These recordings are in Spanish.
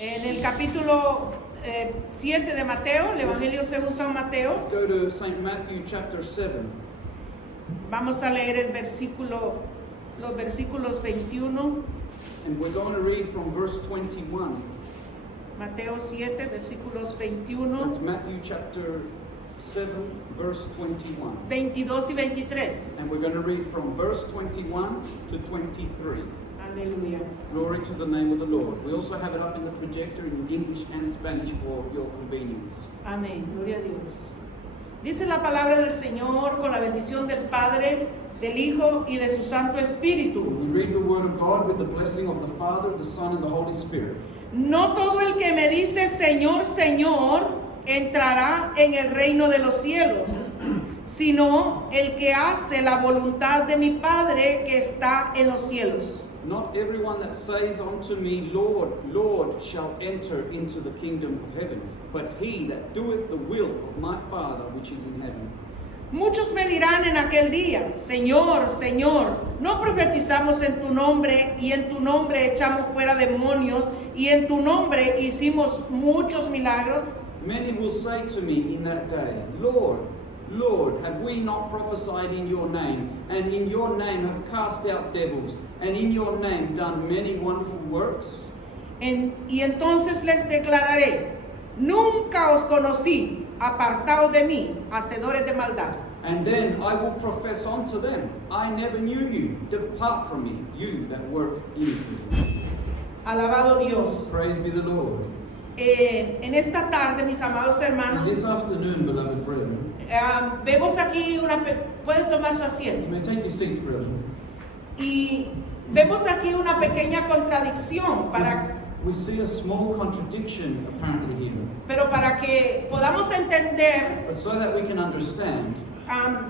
En el capítulo 7 de Mateo, el Evangelio según San Mateo, Let's go to St. Matthew chapter 7. vamos a leer los versículos 21, And we're going to read from verse 21. Mateo 7, versículos 21, That's Matthew chapter 7, verse 21. 22 y 23. And we're going to read from verse 21 to 23. Aleluya. Glory to the name of the Lord. We also have it up in the projector in English and Spanish for your convenience. Amén, gloria a Dios. Dice la palabra del Señor con la bendición del Padre, del Hijo y de su Santo Espíritu. We read the word of God with the blessing of the Father, the Son, and the Holy Spirit. No todo el que me dice Señor, Señor, entrará en el reino de los cielos, sino el que hace la voluntad de mi Padre que está en los cielos. Not everyone that says unto me, Lord, Lord, shall enter into the kingdom of heaven, but he that doeth the will of my Father which is in heaven. Muchos me dirán en aquel día, Señor, Señor, ¿no profetizamos en tu nombre y en tu nombre echamos fuera demonios y en tu nombre hicimos muchos milagros? Many will say to me in that day, Lord, Lord, have we not prophesied in your name, and in your name have cast out devils, and in your name done many wonderful works? Y entonces les declararé, nunca os conocí, apartados de mí, hacedores de maldad. And then I will profess unto them, I never knew you, depart from me, you that work iniquity. Alabado Dios. Praise be the Lord. En esta tarde, mis amados hermanos, This afternoon, beloved brethren, vemos aquí pueden tomar su you asiento, may take your seats, brethren. y vemos aquí una pequeña contradicción, We see a small contradiction apparently here. pero para que podamos entender, But so that we can understand,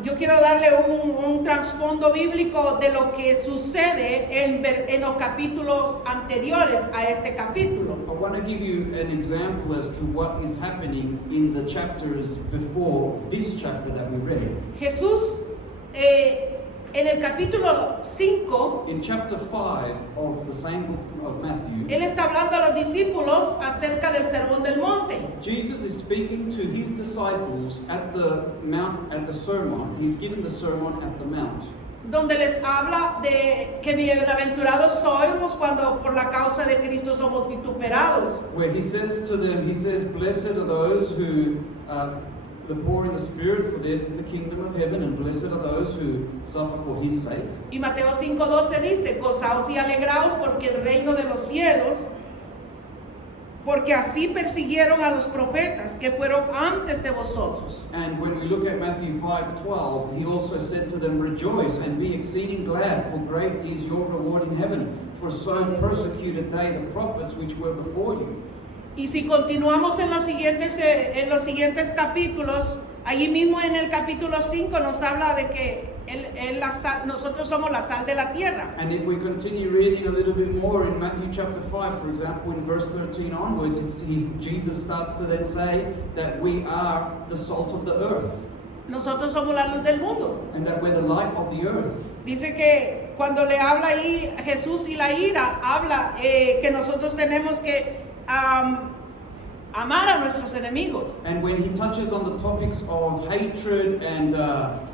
yo quiero darle un trasfondo bíblico de lo que sucede en los capítulos anteriores a este capítulo. I want to give you an example as to what is happening in the chapters before this chapter that we read. Jesús, en el capítulo 5, In chapter 5 of the same book of Matthew, Él está hablando a los discípulos acerca del Sermón del Monte. Jesus is speaking to his disciples at the mount, at the sermon. He's giving the sermon at the mount, Donde les habla de que bienaventurados somos cuando por la causa de Cristo somos vituperados. where he says to them, he says, blessed are those who, the poor in the spirit, for theirs is the kingdom of heaven, and blessed are those who suffer for his sake. Y Mateo 5:12 dice, gozaos y alegraos porque el reino de los cielos, porque así persiguieron a los profetas que fueron antes de vosotros. And when we look at Matthew 5:12, he also said to them, rejoice and be exceeding glad, for great is your reward in heaven, for so persecuted they the prophets which were before you. Y si continuamos en los siguientes capítulos, allí mismo en el capítulo 5 nos habla de que nosotros somos la sal de la tierra. And if we continue reading a little bit more in Matthew chapter 5, for example, in verse 13 onwards, Jesus starts to then say that we are the salt of the earth, Nosotros somos la luz del mundo. and that we're the light of the earth. Dice que cuando le habla ahí Jesús y la ira, habla que nosotros tenemos que amar a nuestros enemigos. And when he touches on the topics of hatred and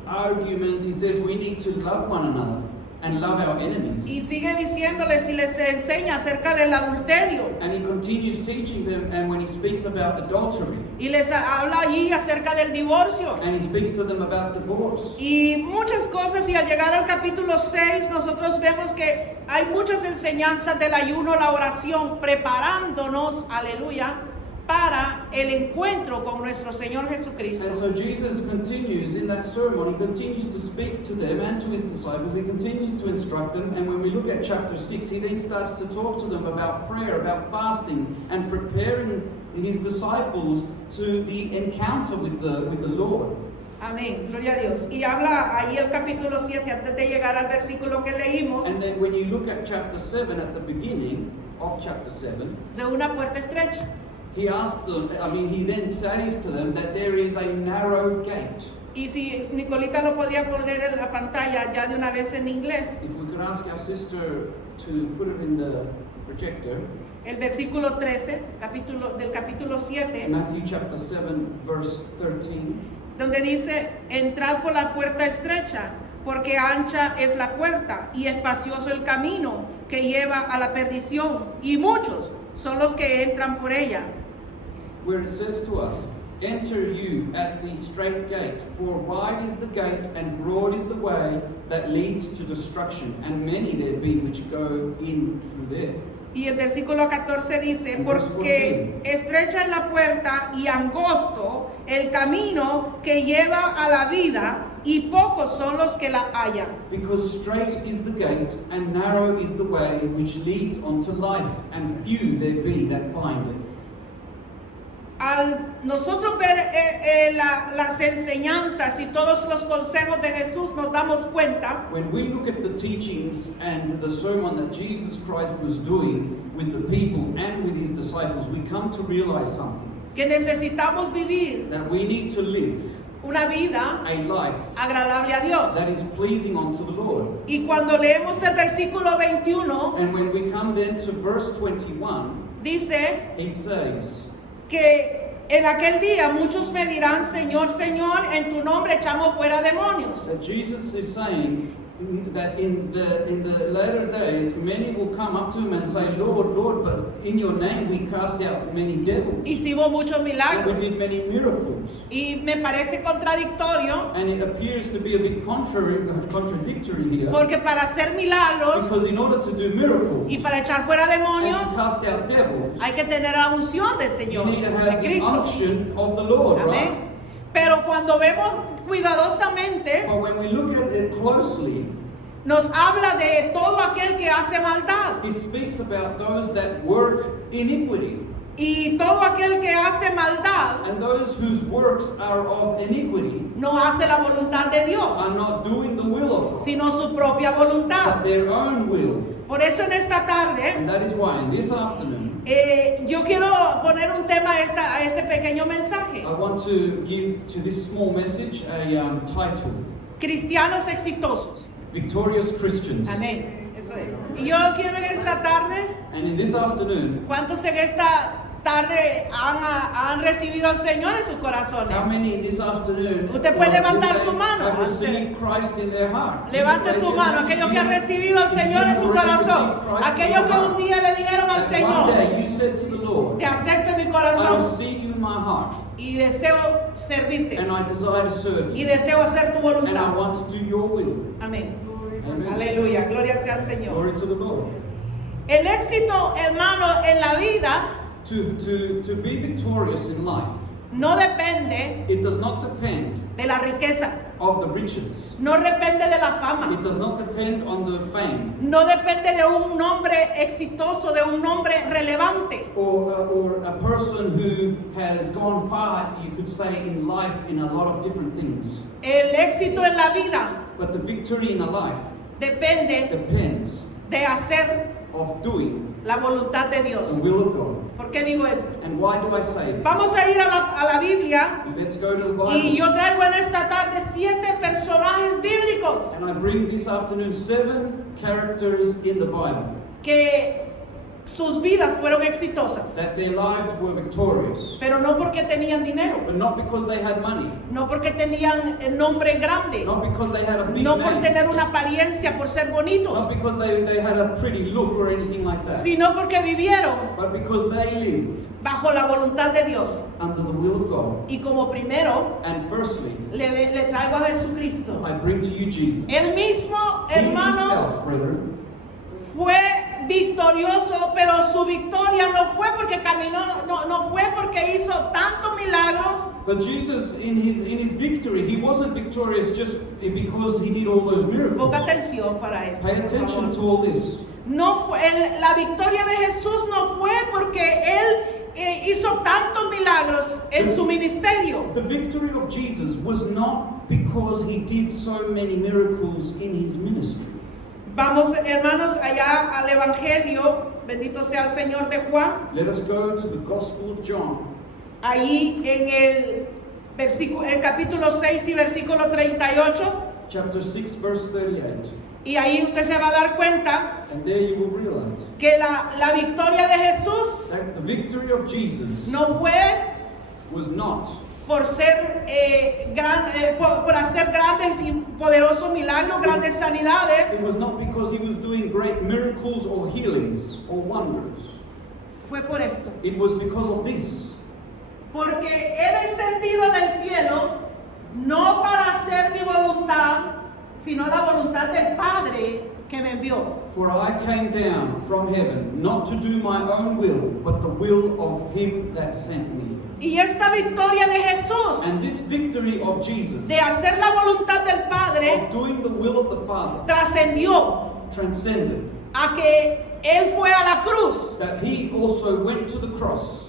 arguments, he says we need to love one another and love our enemies. Y sigue diciéndoles y les enseña acerca del adulterio. And he continues teaching them, and when he speaks about adultery, Y les habla allí acerca del divorcio. and he speaks to them about divorce. Y muchas cosas, y al llegar al capítulo 6 nosotros vemos que hay muchas enseñanzas del ayuno, la oración, preparándonos, aleluya, para el encuentro con nuestro Señor Jesucristo. And so Jesus continues in that sermon, he continues to speak to them and to his disciples, he continues to instruct them, and when we look at chapter 6, he then starts to talk to them about prayer, about fasting, and preparing his disciples to the encounter with the Lord. Amén, gloria a Dios. Y habla ahí el capítulo 7, antes de llegar al versículo que leímos, And then when you look at chapter 7, at the beginning of chapter 7, de una puerta estrecha. he asks them, he then says to them that there is a narrow gate. Y si Nicolita lo podría poner en la pantalla ya de una vez en inglés. If we could ask our sister to put it in the projector. el versículo 13, del capítulo 7, Matthew chapter 7, verse 13. donde dice, entrad por la puerta estrecha, porque ancha es la puerta y espacioso el camino que lleva a la perdición, y muchos son los que entran por ella. Where it says to us, enter you at the straight gate, for wide is the gate and broad is the way that leads to destruction, and many there be which go in through there. Y el versículo 14 dice, En verse porque estrecha es la puerta y angosto el camino que lleva a la vida, y pocos son los que la hallan. Because straight is the gate and narrow is the way which leads unto life, and few there be that find it. Al nosotros ver las enseñanzas y todos los consejos de Jesús, nos damos cuenta When we look at the teachings and the sermon that Jesus Christ was doing with the people and with his disciples, we come to realize something. que necesitamos vivir That we need to live una vida a life agradable a Dios. that is pleasing unto the Lord. Y cuando leemos el versículo 21, And when we come then to verse 21, dice he says, que en aquel día muchos me dirán, Señor, Señor, en tu nombre echamos fuera demonios. that Jesus is saying that in the later days, many will come up to him and say, Lord, Lord, but in your name we cast out many devils. Hicimos muchos And we milagros. did many miracles. Y me parece contradictorio, And it appears to be a bit contradictory here. porque para hacer milagros Because in order to do miracles y para echar fuera and to demonios, cast out devils, hay que tener la unción del you Señor, need to de have the Cristo. unction of the Lord, right? Amén. Pero cuando vemos cuidadosamente, But when we look at it closely, nos habla de todo aquel que hace maldad. it speaks about those that work iniquity. Y todo aquel que hace maldad And those whose works are of iniquity no hace la voluntad de Dios, are not doing the will of God, sino su propia but voluntad. their own will. Por eso en esta tarde, And that is why in this afternoon, yo quiero poner un tema a este pequeño mensaje. I want to give to this small message a title, Cristianos exitosos. Victorious Christians. Amén. Eso es. Y yo quiero en esta tarde, And in this afternoon, ¿cuántos en esta tarde han recibido al Señor en sus corazones? how many in this afternoon Usted puede levantar su mano. have received Christ in their heart? Levante su mano, aquellos que han recibido al Señor en su corazón, aquellos que un día le dijeron al One Señor, day you said to the Lord, te acepto en mi I corazón receive you in my heart, y deseo servirte and I desire to serve y you, deseo hacer tu and I voluntad. want to do your will. Amén. Amen. Aleluya, gloria sea al Señor. Glory to the Lord. El éxito, hermano, en la vida To be victorious in life, no depende it does not depend de la riqueza, of the riches. no depende de la It fama, does not depend on the fame no depende de un nombre exitoso, de un nombre relevante. or a person who has gone far, you could say, in life in a lot of different things. El éxito en la vida But the victory in a life depende depends de hacer of doing la voluntad de Dios. the will of God. ¿Por qué digo esto? And why do I say this? Vamos a ir a la Biblia Let's go to the Bible. y yo traigo en esta tarde 7 personajes bíblicos And I bring this afternoon 7 characters in the Bible que sus vidas fueron exitosas, that their lives were victorious. pero no porque tenían dinero, But not because they had money, no porque tenían el nombre grande, not because they had a big no por name, tener una apariencia, por ser bonitos, not because they had a pretty look or anything like that, sino porque vivieron but because they lived bajo la voluntad de Dios. under the will of God. Y como primero And firstly, le traigo a Jesucristo. I bring to you Jesus. Él mismo, He hermanos, himself, brethren, fue victorioso, pero su victoria no fue porque caminó, no fue porque hizo tantos milagros, but Jesus in his victory, he wasn't victorious just because he did all those miracles. ponga atención para eso. Pay por attention favor. to all this. No fue, la victoria de Jesús no fue porque él hizo tantos milagros en su ministerio. The victory of Jesus was not because he did so many miracles in his ministry. Vamos, hermanos, allá al Evangelio, bendito sea el Señor, de Juan. Let us go to the Gospel of John. Ahí en el capítulo 6 y versículo 38, Chapter 6, verse 38. Y ahí usted se va a dar cuenta And there you will realize que la victoria de Jesús that the victory of Jesus no fue was not por ser por hacer grandes y poderosos milagros, grandes sanidades. It was not because he was doing great miracles or healings or wonders. Fue por esto. It was because of this. Porque he descendido del cielo no para hacer mi voluntad, sino la voluntad del Padre que me envió. For I came down from heaven not to do my own will, but the will of him that sent me. Y esta victoria de Jesús, And this victory of Jesus, de hacer la voluntad del Padre, of doing the will of the Father, trascendió transcended. a que Él fue a la cruz. That he also went to the cross.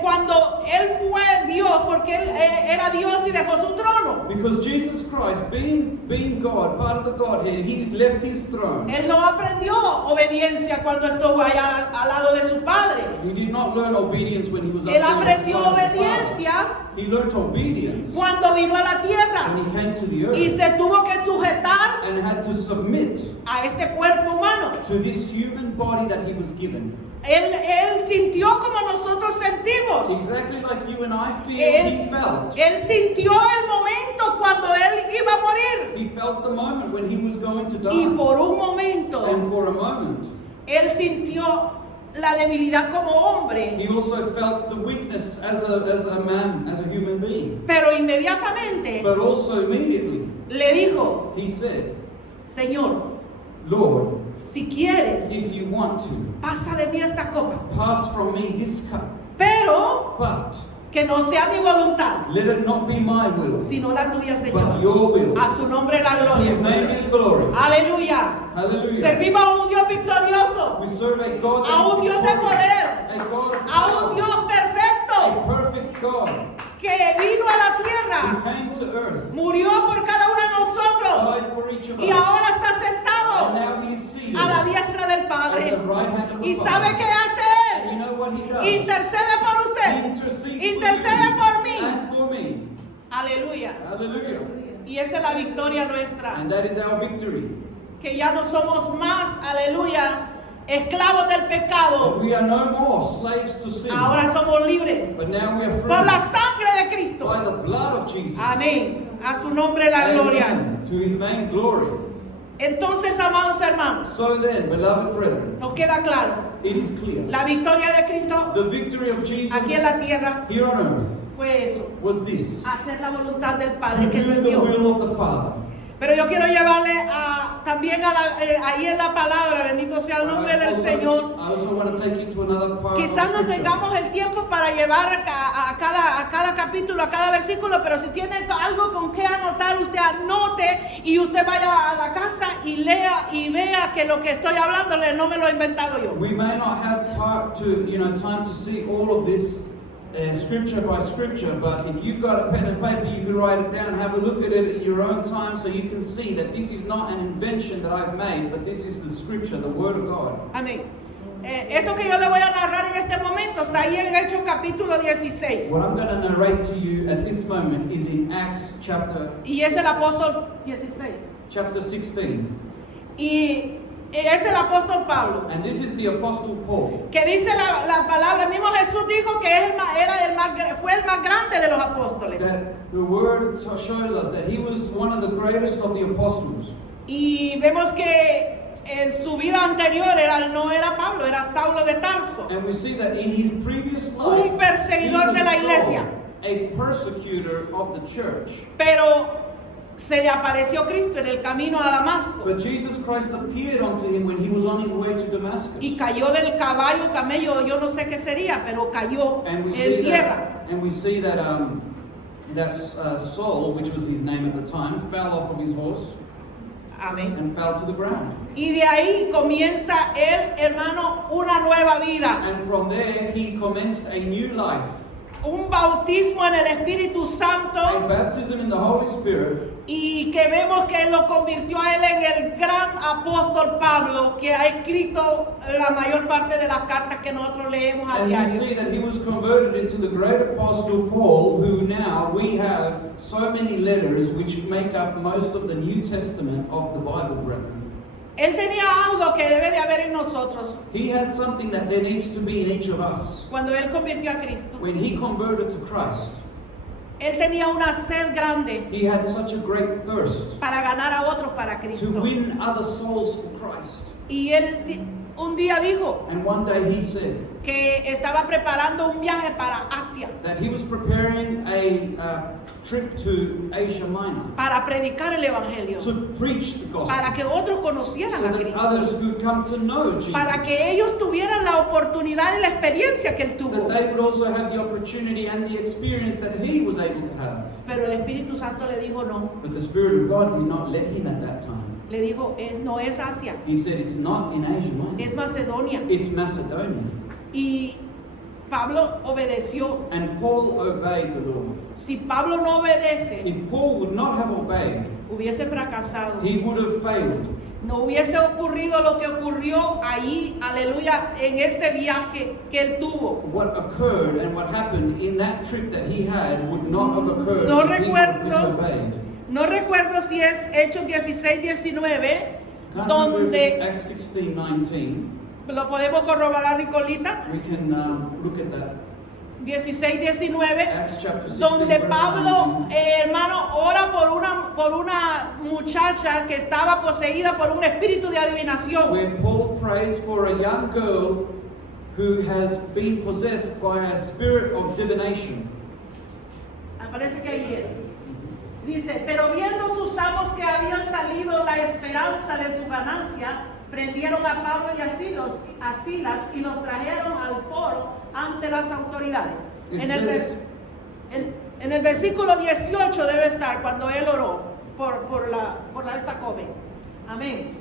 Cuando Él fue Dios, porque Él era Dios y dejó su trono. Because Jesus Christ, being God, part of the Godhead, he left his throne. Él no aprendió obediencia cuando estuvo allá al lado de su Padre. He did not learn obedience when he was up Él there at the aprendió side of the obediencia Father. He learned obedience cuando vino a la tierra when he came to the y earth se tuvo que sujetar and had to submit a este cuerpo humano. to this human body that he was given. Él sintió como nosotros sentimos. Exactly like you and I feel, he felt. Él sintió el momento cuando Él iba a morir. He felt the moment when he was going to Y die. por un momento, And for a moment, Él sintió la debilidad como hombre. he also felt the weakness as a man, as a human being. Pero inmediatamente But also immediately, le dijo, he said, Señor, Lord, si quieres, if you want to, pasa de mí esta copa. pass from me this cup. Pero But que no sea mi voluntad, let it not be my will, sino la tuya, but Señor. your will. A su nombre la To his name gloria. be the glory. Aleluya. Hallelujah. Servimos a un Dios victorioso, We serve a God a un that is Dios de victorious, poder, a God of a un power, Dios a perfecto perfect God que vino a la who tierra, came to earth, murió por cada uno de nosotros died for each of y us, ahora está and sentado now he is seated a la diestra del at Padre. the right hand of ¿Y the sabe Father. qué hace And Él? you know what he does? Intercede por He usted. intercedes Intercede for por you mí. and for me. Aleluya. Hallelujah. Y esa es la victoria nuestra. And that is our victory. Que ya no somos más, aleluya, esclavos del But pecado. we are no more slaves to sin. Ahora somos libres But now we are free por la sangre de Cristo. by the blood of Jesus. Amén. A su nombre la gloria. Amen. To his name, glory. Entonces, amados hermanos, So then, beloved brethren, nos queda claro. it is clear. La victoria de Cristo The victory of Jesus aquí en la tierra here on earth fue eso. was this. Hacer la voluntad del To Padre que lo do the envió. will of the Father. Pero yo quiero llevarle también ahí en la palabra, bendito sea el nombre del Señor. I also want to take you to another part of Quizás no Scripture. tengamos el tiempo para llevar a cada capítulo, a cada versículo, pero si tiene algo con qué anotar, usted anote y usted vaya a la casa y lea y vea que lo que estoy hablándole no me lo he inventado yo. We may not have time to see all of this scripture by scripture, but if you've got a pen and paper, you can write it down, have a look at it in your own time, so you can see that this is not an invention that I've made, but this is the scripture, the Word of God. Amén. Esto que yo le voy a narrar en este momento está ahí en Hechos capítulo 16. What I'm going to narrate to you at this moment is in Acts chapter Y es el apóstol 16. 16, Y es el apóstol Pablo. and this is the Apostle Paul. Que dice la palabra, el mismo Jesús dijo que fue el más grande de los apóstoles. That the Word shows us that he was one of the greatest of the apostles. Y vemos que en su vida anterior no era Pablo, era Saulo de Tarso, And we see that in his previous life, un perseguidor he was de la iglesia. Saul, a persecutor of the church. Pero se le apareció Cristo en el camino a Damasco But Jesus Christ appeared unto him when he was on his way to Damascus. y cayó del caballo, camello, yo no sé qué sería, pero cayó And we en see tierra. that Saul, which was his name at the time, fell off of his horse Amén. and fell to the ground. Y de ahí comienza él, hermano, una nueva vida. And from there he commenced a new life, Un bautismo en el Espíritu a Santo baptism in the Holy Spirit, y que vemos que lo convirtió a él en el gran apóstol Pablo, que ha escrito la mayor parte de las cartas que nosotros leemos a and we diario. see that he was converted into the great apostle Paul, who now we have so many letters which make up most of the New Testament of the Bible, brethren. Él tenía algo que debe de haber en nosotros He had something that there needs to be in each of us. cuando Él convirtió a Cristo. When he converted to Christ, Él tenía una sed grande he had such a great thirst para ganar a otros para to Cristo. win other souls for Christ. Y él un día dijo And one day he said que estaba preparando un viaje para Asia that he was preparing a trip to Asia Minor para predicar el evangelio, to preach the gospel, para que otros conocieran so a that Cristo, others could come to know Jesus, para que ellos tuvieran la oportunidad y la experiencia que él tuvo. that they would also have the opportunity and the experience that he was able to have. Pero el Espíritu Santo le dijo no. But the Spirit of God did not let him at that time. Le dijo, no es Asia, He said, it's not in Asia Minor, es Macedonia. it's Macedonia. Y Pablo obedeció. And Paul obeyed the Lord. Si Pablo no obedece, If Paul would not have obeyed, hubiese fracasado. he would have failed. No hubiese ocurrido lo que ocurrió ahí, aleluya, en ese viaje que él tuvo. What occurred and what happened in that trip that he had would not have occurred No if he had recuerdo. disobeyed. No recuerdo si es Hechos 16, 19, Can't remember if it's donde Acts 16:19. lo podemos corroborar, Nicolita. We can look at that. 16, 19, Acts chapter 16. donde verse Pablo, 19. hermano, ora por una muchacha que estaba poseída por un espíritu de adivinación. Where Paul prays for a young girl who has been possessed by a spirit of divination. Parece que ahí es. Dice, pero viendo sus amos que habían salido la esperanza de su ganancia, prendieron a Pablo y a Silas y los trajeron al foro ante las autoridades. En el versículo 18 debe estar cuando él oró por esta joven. Amén.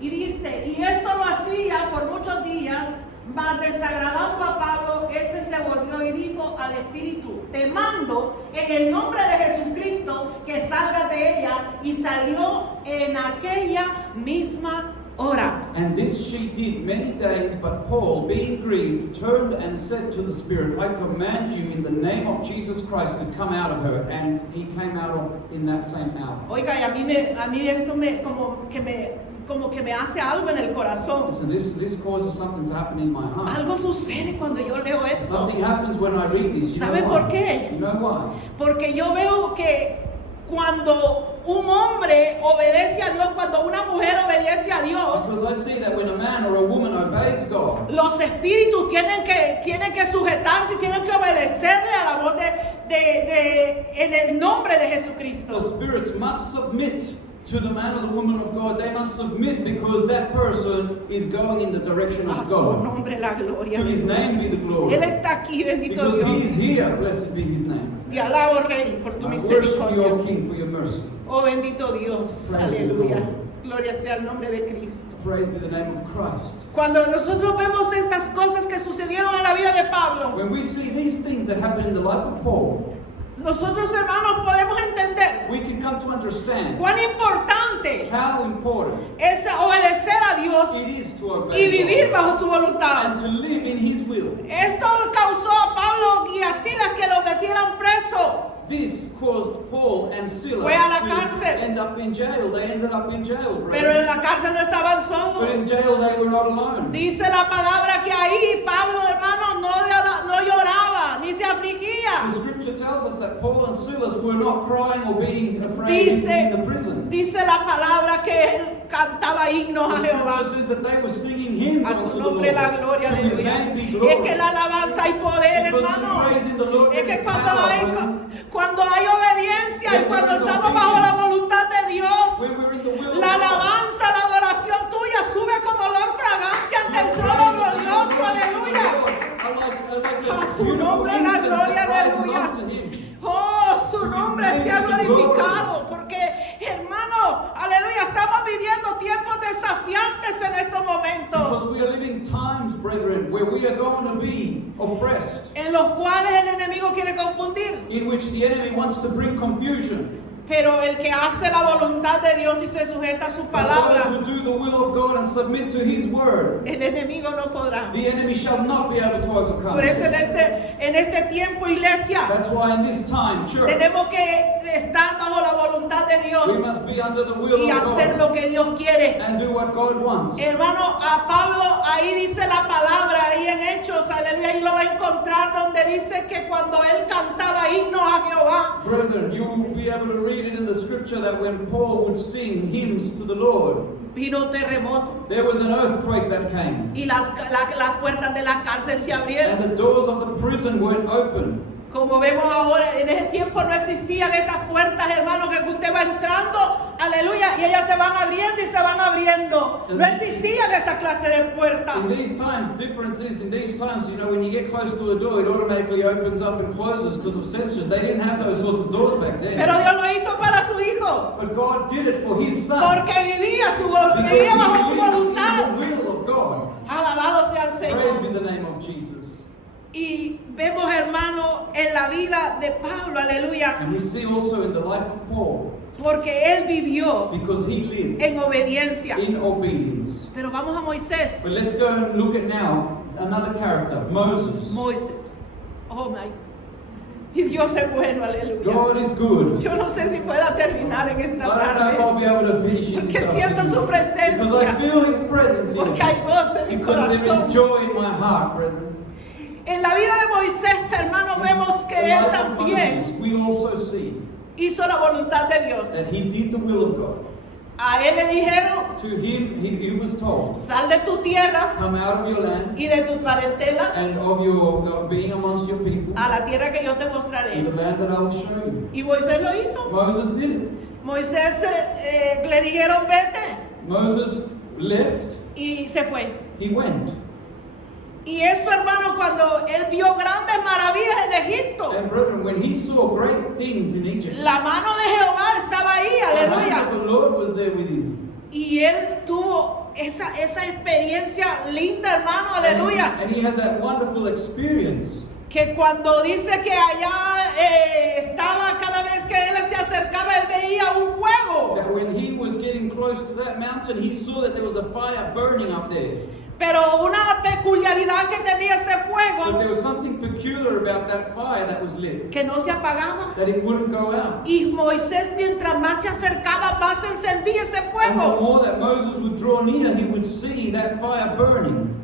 Y dice, y esto lo hacía por muchos días, mas desagradando a Pablo, este se volvió y dijo al espíritu, te mando en el nombre de Jesucristo que salgas de ella, y salió en aquella misma hora. And this she did many days, but Paul, being grieved, turned and said to the spirit, I command you in the name of Jesus Christ to come out of her. And he came out of in that same hour. Oiga, y a mí esto como que me hace algo en el corazón. So this causes something to happen in my heart. Algo sucede cuando yo leo esto. Something happens when I read this. You ¿Sabe know por why? qué? You know why? Porque yo veo que cuando un hombre obedece a Dios, cuando una mujer obedece a Dios, Because I see that when a man or a woman obeys God, los espíritus tienen que sujetarse, tienen que obedecerle a la voz en el nombre de the Jesucristo. spirits must submit to the man or the woman of God. They must submit because that person is going in the direction A of su God. nombre la gloria. To his name be the glory. Él está aquí, bendito Because he is Dios. here, blessed be his name. Te alabo, Rey, por tu I worship you, O misericordia. King, for your mercy. Oh, bendito Dios. Praise be the Aleluya. Lord. Gloria sea el nombre de Cristo. Praise be the name of Christ. Cuando nosotros vemos estas cosas que sucedieron en la vida de Pablo, When we see these things that happen in the life of Paul, nosotros, hermanos, podemos entender we can come to understand cuán importante how important es obedecer a Dios it is to y obey vivir God bajo su voluntad. and to live in his will. Esto causó a Pablo y a Silas que los metieran preso. This caused Paul and Silas Fue a la to cárcel. end up in jail. They ended up in jail, Pero en brethren. la cárcel no estaban But in solos. jail they were not alone. Dice la palabra que ahí Pablo, hermano, no lloraba ni se The afligía. scripture tells us that Paul and Silas were not crying or being afraid in the prison. Dice la palabra que él cantaba himnos a The Jehová. scripture says that they were singing hymns A unto su the nombre Lord. la gloria, To his aleluya. name be glory. Es que la alabanza hay poder, Because hermano. the praise in the Lord Es que is power. cuando hay obediencia y When cuando there is estamos bajo la obedience, voluntad de Dios, When we're in the will of la God, alabanza, la adoración tuya sube como olor fragante ante el your trono praise is glorioso, unto the aleluya. Lord. I like the A su beautiful nombre la incense gloria, that rises aleluya. unto him. Oh, su To his nombre name sea be glory. glorificado, porque hermano, aleluya, estamos viviendo tiempos desafiantes en estos Because momentos, we are living times, brethren, where we are going to be oppressed, en los cuales el enemigo quiere confundir. in which the enemy wants to bring confusion. Pero el que hace la voluntad de Dios y se sujeta a su But palabra, those who do the will of God and submit to His word, el enemigo no podrá. the enemy shall not be able to overcome. Por eso en este tiempo, iglesia, That's why in this time, church, tenemos que estar bajo la voluntad de we Dios must be under the will y of hacer God lo que Dios quiere. and do what God wants. Hermano, a Pablo ahí dice la palabra, ahí en Hechos, aleluya, ahí lo va a encontrar donde dice que cuando él cantaba himnos a Jehová, Brethren, you will be able to read it in the scripture that when Paul would sing hymns to the Lord, vino terremoto there was an earthquake that came, y las puertas de la cárcel se abrieron. and the doors of the prison weren't open. Como vemos ahora, en ese tiempo no existían esas puertas, hermano, que usted va entrando, aleluya, y ellas se van abriendo y se van abriendo. No existían esa clase de puertas. In these times, difference is in these times, you know, when you get close to a door, it automatically opens up and closes because of sensors. They didn't have those sorts of doors back then. Pero Dios lo hizo para su hijo, But God did it for His Son. porque vivía bajo su Because He voluntad. believed in the will of God. Alabado sea el Praise Señor. be the name of Jesus. Y vemos, hermano, en la vida de Pablo, aleluya, And we see also in the life of Paul, porque él vivió because he lived en obediencia. in obedience. Pero vamos a Moisés. But let's go and look at now another character, Moses. Moisés. Oh my. Y Dios es bueno, aleluya. God is good. Yo no sé si pueda terminar en I esta don't know if I'll tarde, be able to finish it. porque siento su Because I presencia, feel His presence here. porque hay gozo en mi Because there is corazón. joy in my heart, brethren. En la vida de Moisés, hermano, vemos que The él life of también Moses, we also see hizo la voluntad de Dios. that he did the will of God. A él le dijeron, To him, he was told, sal de tu tierra come out of your land y de tu parentela and of your being amongst your people a la tierra que yo te to mostraré. the land that I will show you. Y Moisés lo hizo. Moses did it. Moisés le dijeron vete Moses left, y se fue. he went. Y esto, hermano, cuando él vio grandes maravillas en Egipto, And brethren, when he saw great things in Egypt, la mano de Jehová estaba ahí, the hand of aleluya. the Lord was there with him. Y él tuvo esa experiencia linda, hermano, aleluya. And he had that wonderful experience. Que cuando dice que allá estaba, cada vez que él se acercaba, él veía un fuego. That when he was getting close to that mountain, he saw that there was a fire burning up there. Pero una peculiaridad que tenía ese But fuego, there was something peculiar about that fire that was lit, que no se apagaba. that it wouldn't go out. Y Moisés, mientras más se acercaba, más se encendía ese And the fuego. more that Moses would draw near, he would see that fire burning.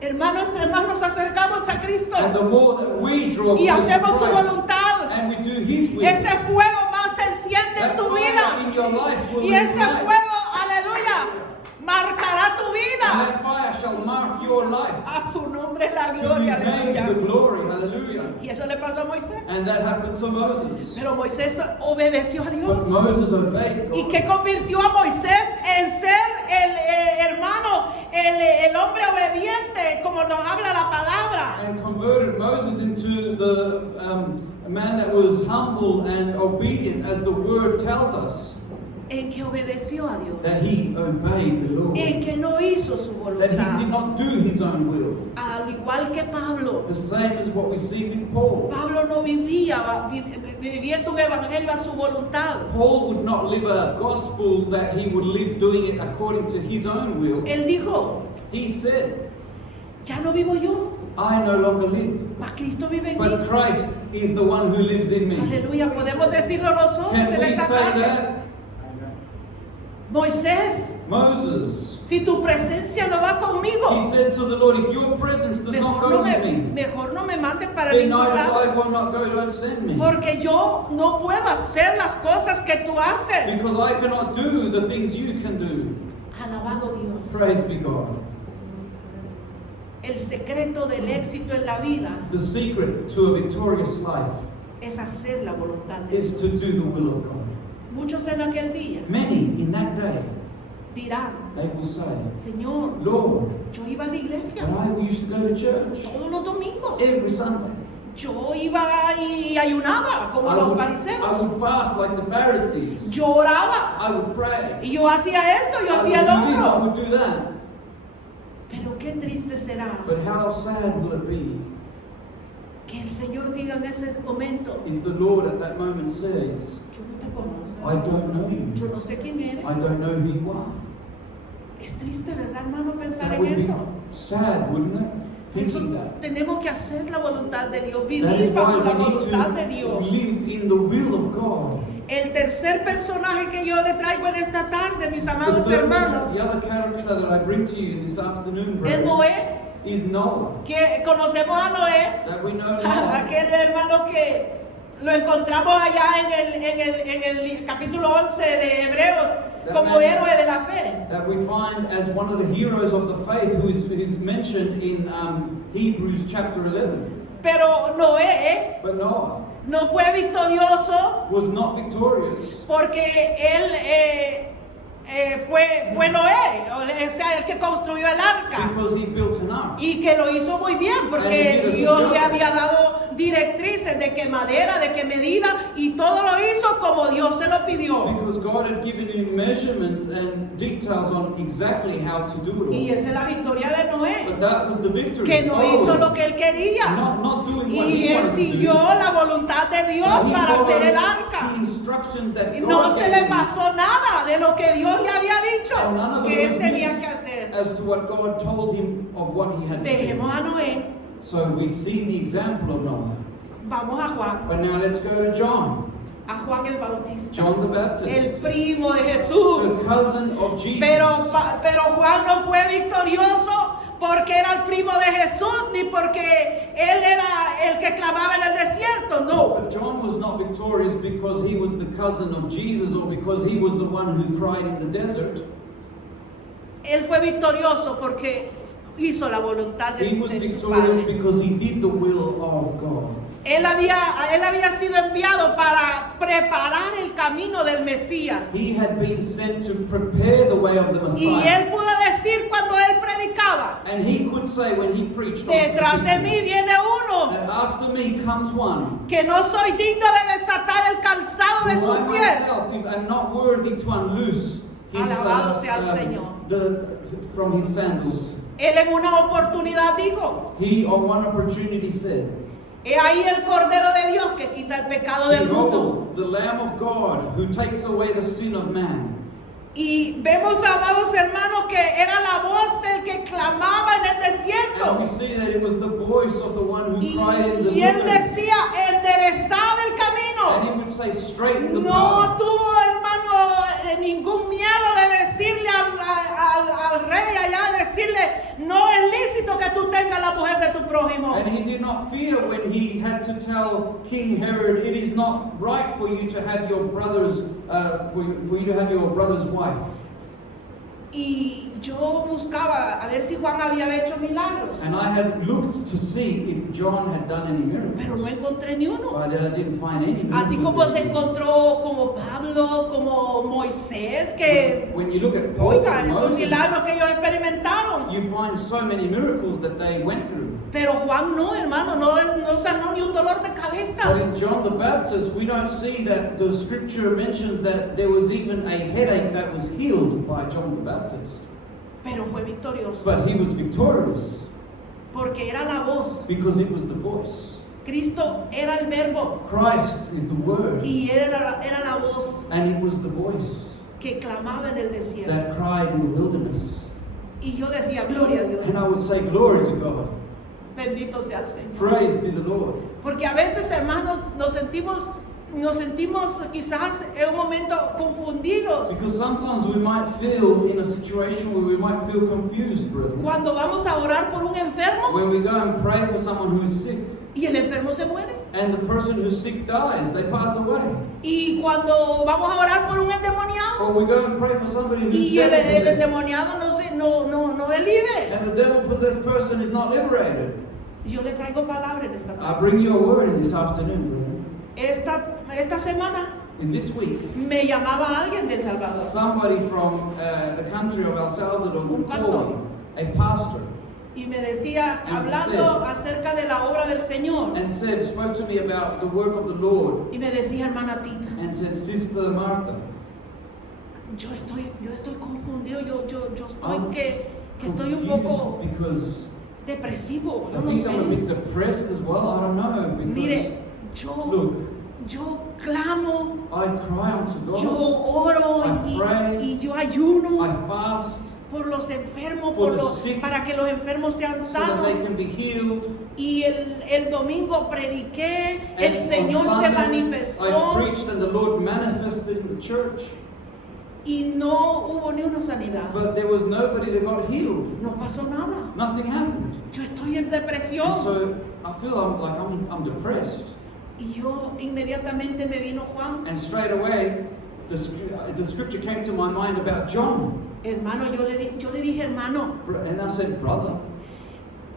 Hermano, entre más nos acercamos a Cristo And the more that we draw y close to hacemos su Christ, voluntad, and we do His will, ese fuego más se enciende en that tu fire vida. in your life will Y ese ignite. fuego, aleluya, marcará tu And vida. that fire shall mark your life. A su nombre es la To gloria, His name be the aleluya. glory. Hallelujah. Y eso le pasó a Moisés. And that happened to Moses. Pero Moisés obedeció a But Dios. Moses obeyed ¿Y God. qué convirtió a Moisés en ser el hermano, el hombre obediente, como nos habla la palabra? And converted Moses into the a man that was humble and obedient, as the word tells us, En que obedeció a Dios. that he obeyed the Lord, En que no hizo su that he did voluntad. not do his own will. Al igual que Pablo. The same as what we see with Paul. Pablo no vivía viviendo un evangelio a su voluntad. Paul would not live a gospel that he would live doing it according to his own will. Él dijo, He said, ya no vivo yo, I no longer live, mas Cristo vive en but mí. Christ is the one who lives in me. Aleluya, podemos decirlo nosotros Can en we esta say tarde. that? Moisés, Moses, si tu presencia no va conmigo, he said to the Lord, if your presence does not mejor go no with me, me, mejor no me mandes para then ningún I lado, will not go, don't send me. porque yo no puedo hacer las cosas que tú haces. Because I cannot do the things you can do. Alabado Dios. Praise be God. El secreto del éxito en la vida The secret to a victorious life es hacer la voluntad de is Dios. to do the will of God. Muchos en aquel día Many in that day, dirán, they will say, Señor, Lord, yo iba a la iglesia but I used to go to church todos los domingos. every Sunday. Yo iba y ayunaba como los I fariseos. would fast like the Pharisees. Yo oraba. I would pray. Y yo hacía esto, yo I hacía el would do this, I otro. would do that. Pero qué triste será But how sad will it be Que el Señor diga en ese momento, if the Lord at that moment says, yo no te conozco, I don't know yo you, no sé quién eres. I don't know who you are. Es triste, ¿verdad, hermano, pensar That en would be eso? sad, wouldn't it? Eso Thinking that. tenemos que hacer la voluntad de Dios, That vivir is bajo la why we need voluntad de to Dios. live in the will of God. El tercer personaje que yo le traigo en esta tarde, mis The amados third one, hermanos, the other character that I bring to you this afternoon, es brother, Noé, is Noah. que conocemos a Noé, That we know Noah. aquel hermano que lo encontramos allá en el capítulo 11 de Hebreos como héroe de la fe. That we find as one of the heroes of the faith who is mentioned in Hebrews chapter 11. Pero Noé But Noah no fue victorioso was not victorious porque él fue Noé, o sea, el que construyó el arca. because he built an ark. Y que lo hizo muy bien And he porque did a good Dios job. le había dado directrices de qué madera, de qué medida, y todo lo hizo como Dios se lo pidió. Because God had given him measurements and details on exactly how to do Y it esa es la victoria de all. Noé, But that was the victory. que no hizo lo que él quería. Not doing what Y he él wanted to siguió do. la voluntad de Dios But he para hacer followed el arca. the instructions that Y God no se gave le him. pasó nada de lo que Dios le había dicho And none of que it él was tenía missed que hacer. as to what God told him of what he had to Dejemos do. a Noé, So we see the example of Noah. vamos a Juan, But now let's go to John. a Juan el Bautista, John the el Baptist. primo de Jesús. The cousin of Jesus. Pero Juan no fue victorioso porque era el primo de Jesús, ni porque él era el que clamaba en el desierto, no. But John was not victorious because he was the cousin of Jesus or because he was the one who cried in the desert. Él fue victorioso porque hizo la voluntad de, He was de su victorious Padre. because he did the will of God. Él había sido enviado para preparar el camino del Mesías. He had been sent to prepare the way of the Y Messiah. él pudo decir cuando él predicaba, And he could say when he preached, detrás de mí viene uno that after me comes one que no soy digno de desatar el calzado de who sus I pies. myself am not worthy to unloose his, Alabado sea el Señor. from his sandals. Él en una oportunidad dijo, He on one opportunity said, he ahí el Cordero de Dios que quita el pecado del mundo. "Behold, the Lamb of God who takes away the sin of man." Y vemos, amados hermanos, que era la voz del que clamaba en el And we desierto. see that it was the voice of the one who cried in the Y él wilderness. decía, enderezad el And camino. he would say, "Straighten the No path." tuvo, hermano, ningún miedo de decirle al rey allá, decirle, no es lícito que tú tengas la mujer de tu prójimo. And he did not fear when he had to tell King Herod, "It is not right for you to have your brother's for you to have your brother's wife." Y yo buscaba a ver si Juan había hecho milagros, And I had looked to see if John had done any pero no miracles, encontré ni uno. but I didn't find any miracles. Así como se there. encontró como Pablo, como Moisés, que, When you look at Paul oiga, and esos Moses, milagros que ellos experimentaron. you find so many miracles that they went through. Pero Juan no, hermano, no sanó ni un dolor de But cabeza. in John the Baptist, we don't see that the scripture mentions that there was even a headache that was healed by John the Baptist. Pero fue victorioso, But he was victorious porque era la voz. because it was the voice. Cristo era el verbo Christ is the word, y era la voz and it was the voice que clamaba en el desierto. that cried in the wilderness. Y yo decía, gloria a Dios, And I would say, "Glory to God. bendito sea el Señor. Praise be the Lord." Porque a veces, hermanos, nos sentimos quizás en un momento confundidos Because sometimes we might feel in a situation where we might feel confused, brethren. cuando vamos a orar por un enfermo When we go and pray for someone who is sick, y el enfermo se muere. and the person who's sick dies, they pass away. Y cuando vamos a orar por un endemoniado Or we go and pray for somebody who's y el devil-possessed, endemoniado no es libre. and the devil-possessed person is not liberated. Yo le traigo palabra en esta I tarde. bring you a word this afternoon, brethren. Esta semana In this week, me llamaba alguien de El Salvador somebody from the country of El Salvador would call me, a pastor, y me decía, And hablando said- acerca de la obra del Señor, and spoke to me about the work of the Lord, y me decía, hermana Tita, and said, "Sister Martha, yo estoy confundido, yo estoy I'm que estoy un poco, confused because depresivo, yo I no think I'm a bit sé. depressed as well. I don't know. Because Mire, look, yo clamo, I cry unto God. yo oro I pray. y yo ayuno I fast por los enfermos, for the sick, para que los enfermos sean so that sanos. they can be healed. Y el domingo prediqué, And el Señor on se Sunday, I manifestó preached and the Lord manifested in the church. y no hubo ni una sanidad. But there was nobody that got healed. No pasó nada. Nothing happened. Yo estoy en depresión. And so I feel I'm depressed. Y yo inmediatamente me vino Juan. And straight away, the scripture came to my mind about John. Hermano, yo le dije, hermano. And I said, brother.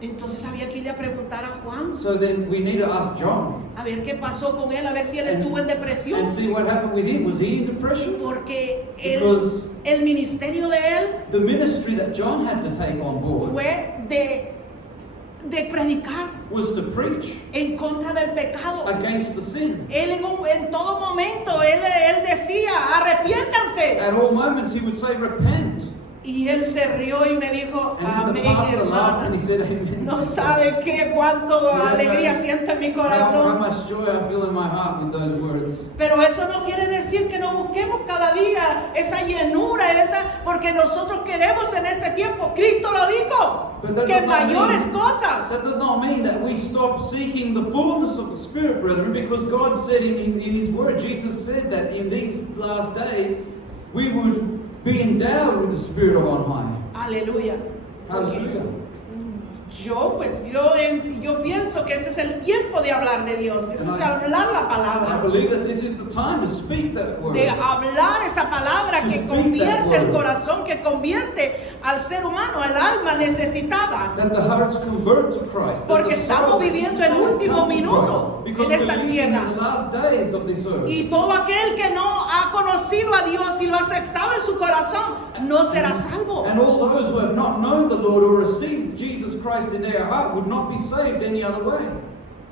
Entonces había que irle a preguntar a Juan. So then we need to ask John. A ver qué pasó con él, a ver si él estuvo en depresión. And see what happened with him. Was he in depression? Porque Because el ministerio de él the ministry that John had to take on board fue de predicar was to preach en contra del pecado. against the sin. Él en todo momento, él decía, arrepiéntanse. At all moments he would say, repent. Y él se rió y me dijo, And then the amén, pastor laughed and hermana. he said, amen. No sabe qué, cuánto Yeah, alegría man. siento en mi How corazón. much joy I feel in my heart with those words. Pero eso no quiere decir que no busquemos cada día esa llenura, porque nosotros queremos en este tiempo. Cristo lo dijo, But that que does not mayores mean- cosas. That does not mean that we stop seeking the fullness of the Spirit, brethren, because God said in His Word, Jesus said that in these last days we would be endowed with the Spirit of on high. Aleluya. Hallelujah. Yo pienso que este es el tiempo de hablar de Dios. Eso es hablar la I palabra. believe that this is the time to speak that word. De hablar esa palabra To que speak that convierte el word. corazón, que convierte al ser humano, al alma necesitada. That the hearts convert to Christ. that Porque the estamos soul viviendo el souls último come to minuto Christ, because en esta we're living tierra. in the last days of this earth. Y todo aquel que no ha conocido a Dios y lo ha aceptado en su corazón no será salvo. And all those who have not known the Lord or received Jesus Christ in their heart would not be saved any other way.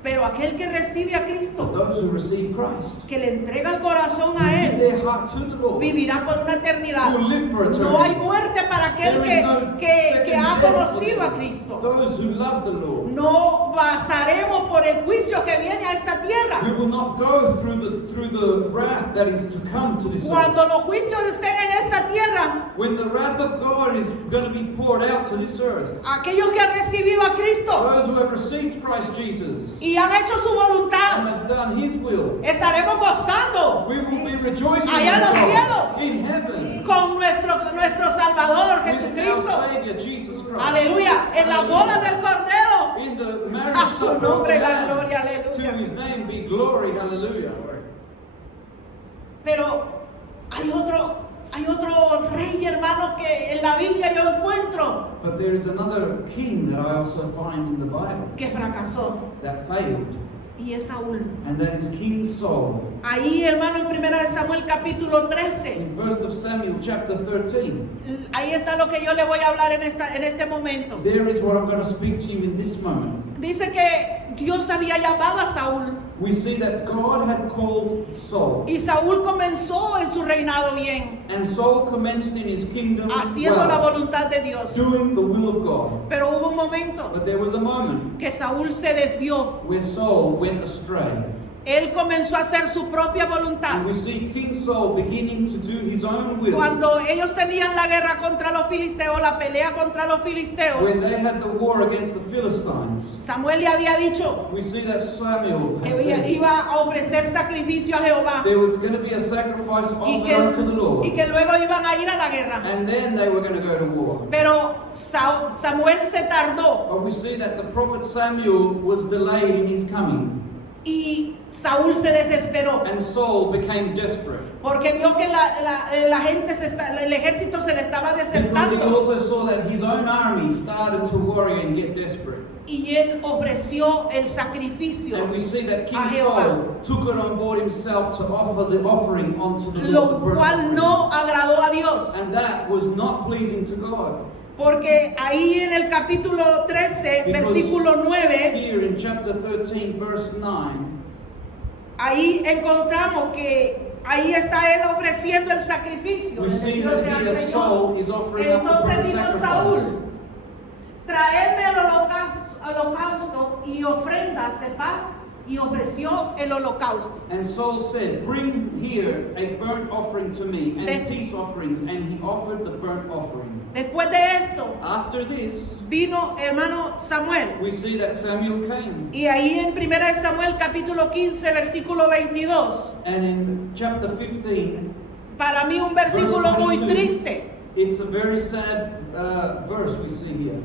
Pero aquel que recibe a But Cristo, those who receive Christ, que le entrega el corazón who a give Él, their heart to the Lord, vivirá por una eternidad. will live for eternity. No hay muerte para aquel There is no que second ha death conocido for a Cristo. those who love the Lord. No pasaremos por el juicio que viene a esta We tierra. will not go through the wrath that is to come to this earth. Cuando los juicios estén en esta tierra, When the wrath of God is going to be poured out to this earth, aquellos que han recibido a Cristo those who have received Christ Jesus y han hecho su and voluntad, have done His will, estaremos gozando we will be rejoicing allá en los with God cielos in heaven con nuestro Salvador with Jesucristo. our Savior Jesus Christ. Aleluya. En la boda del Cordero. In the marriage A su supper of nombre the la Lamb, gloria, aleluya. to His name be glory, hallelujah. Pero hay otro rey, hermano, que en la Biblia yo encuentro But there is another king that I also find in the Bible que fracasó. that failed, Y es Saúl. and that is King Saul. Ahí, hermano, en 1 de Samuel capítulo 13. In 1 of Samuel chapter 13, Ahí está lo que yo le voy a hablar en este momento. there is what I'm going to speak to you in this moment. Dice que Dios había llamado a Saúl. We see that God had called Saul, Y Saúl comenzó en su reinado bien, and Saul commenced in his kingdom haciendo la well, voluntad de Dios. doing the will of God. Pero hubo un momento But there was a moment que Saúl se desvió. where Saul went astray. Él comenzó a hacer su propia voluntad. And we see King Saul beginning to do his own will. Cuando ellos tenían la guerra contra los filisteos, la pelea contra los filisteos, When they had the war against the Philistines, Samuel le había dicho we see that Samuel que had said iba a ofrecer sacrificio a Jehová there was going to be a sacrifice y offered unto the Lord. que luego iban a ir a la guerra. And then they were going to go to war. Pero Samuel se tardó But we see that the prophet Samuel was delayed in his coming. y Saúl se desesperó And Saul became desperate. porque vio que la gente el ejército se le estaba Because he desertando also saw that his own army started to worry and get desperate. y él ofreció el sacrificio, And we see that King a Jehová. Saul took it on board himself to offer the offering unto the Lord. lo the burnt cual offering. no agradó a Dios. And that was not pleasing to God. Porque ahí en el capítulo 13, Because versículo 9, Here in chapter 13, verse 9, ahí encontramos que ahí está él ofreciendo el sacrificio. we see Bendecido that sea el here Señor. Saul is offering up the Entonces burnt dijo sacrifice. Saúl, traedme el holocausto y ofrendas de paz, y ofreció el holocausto. And Saul said, bring here a burnt offering to me, and peace offerings, and he offered the burnt offering. Después de esto, After this, vino hermano Samuel. we see that Samuel came. Y ahí en 1 Samuel capítulo 15, versículo 22, And in chapter 15, para mí un versículo muy 22, triste, it's a very sad verse we see here.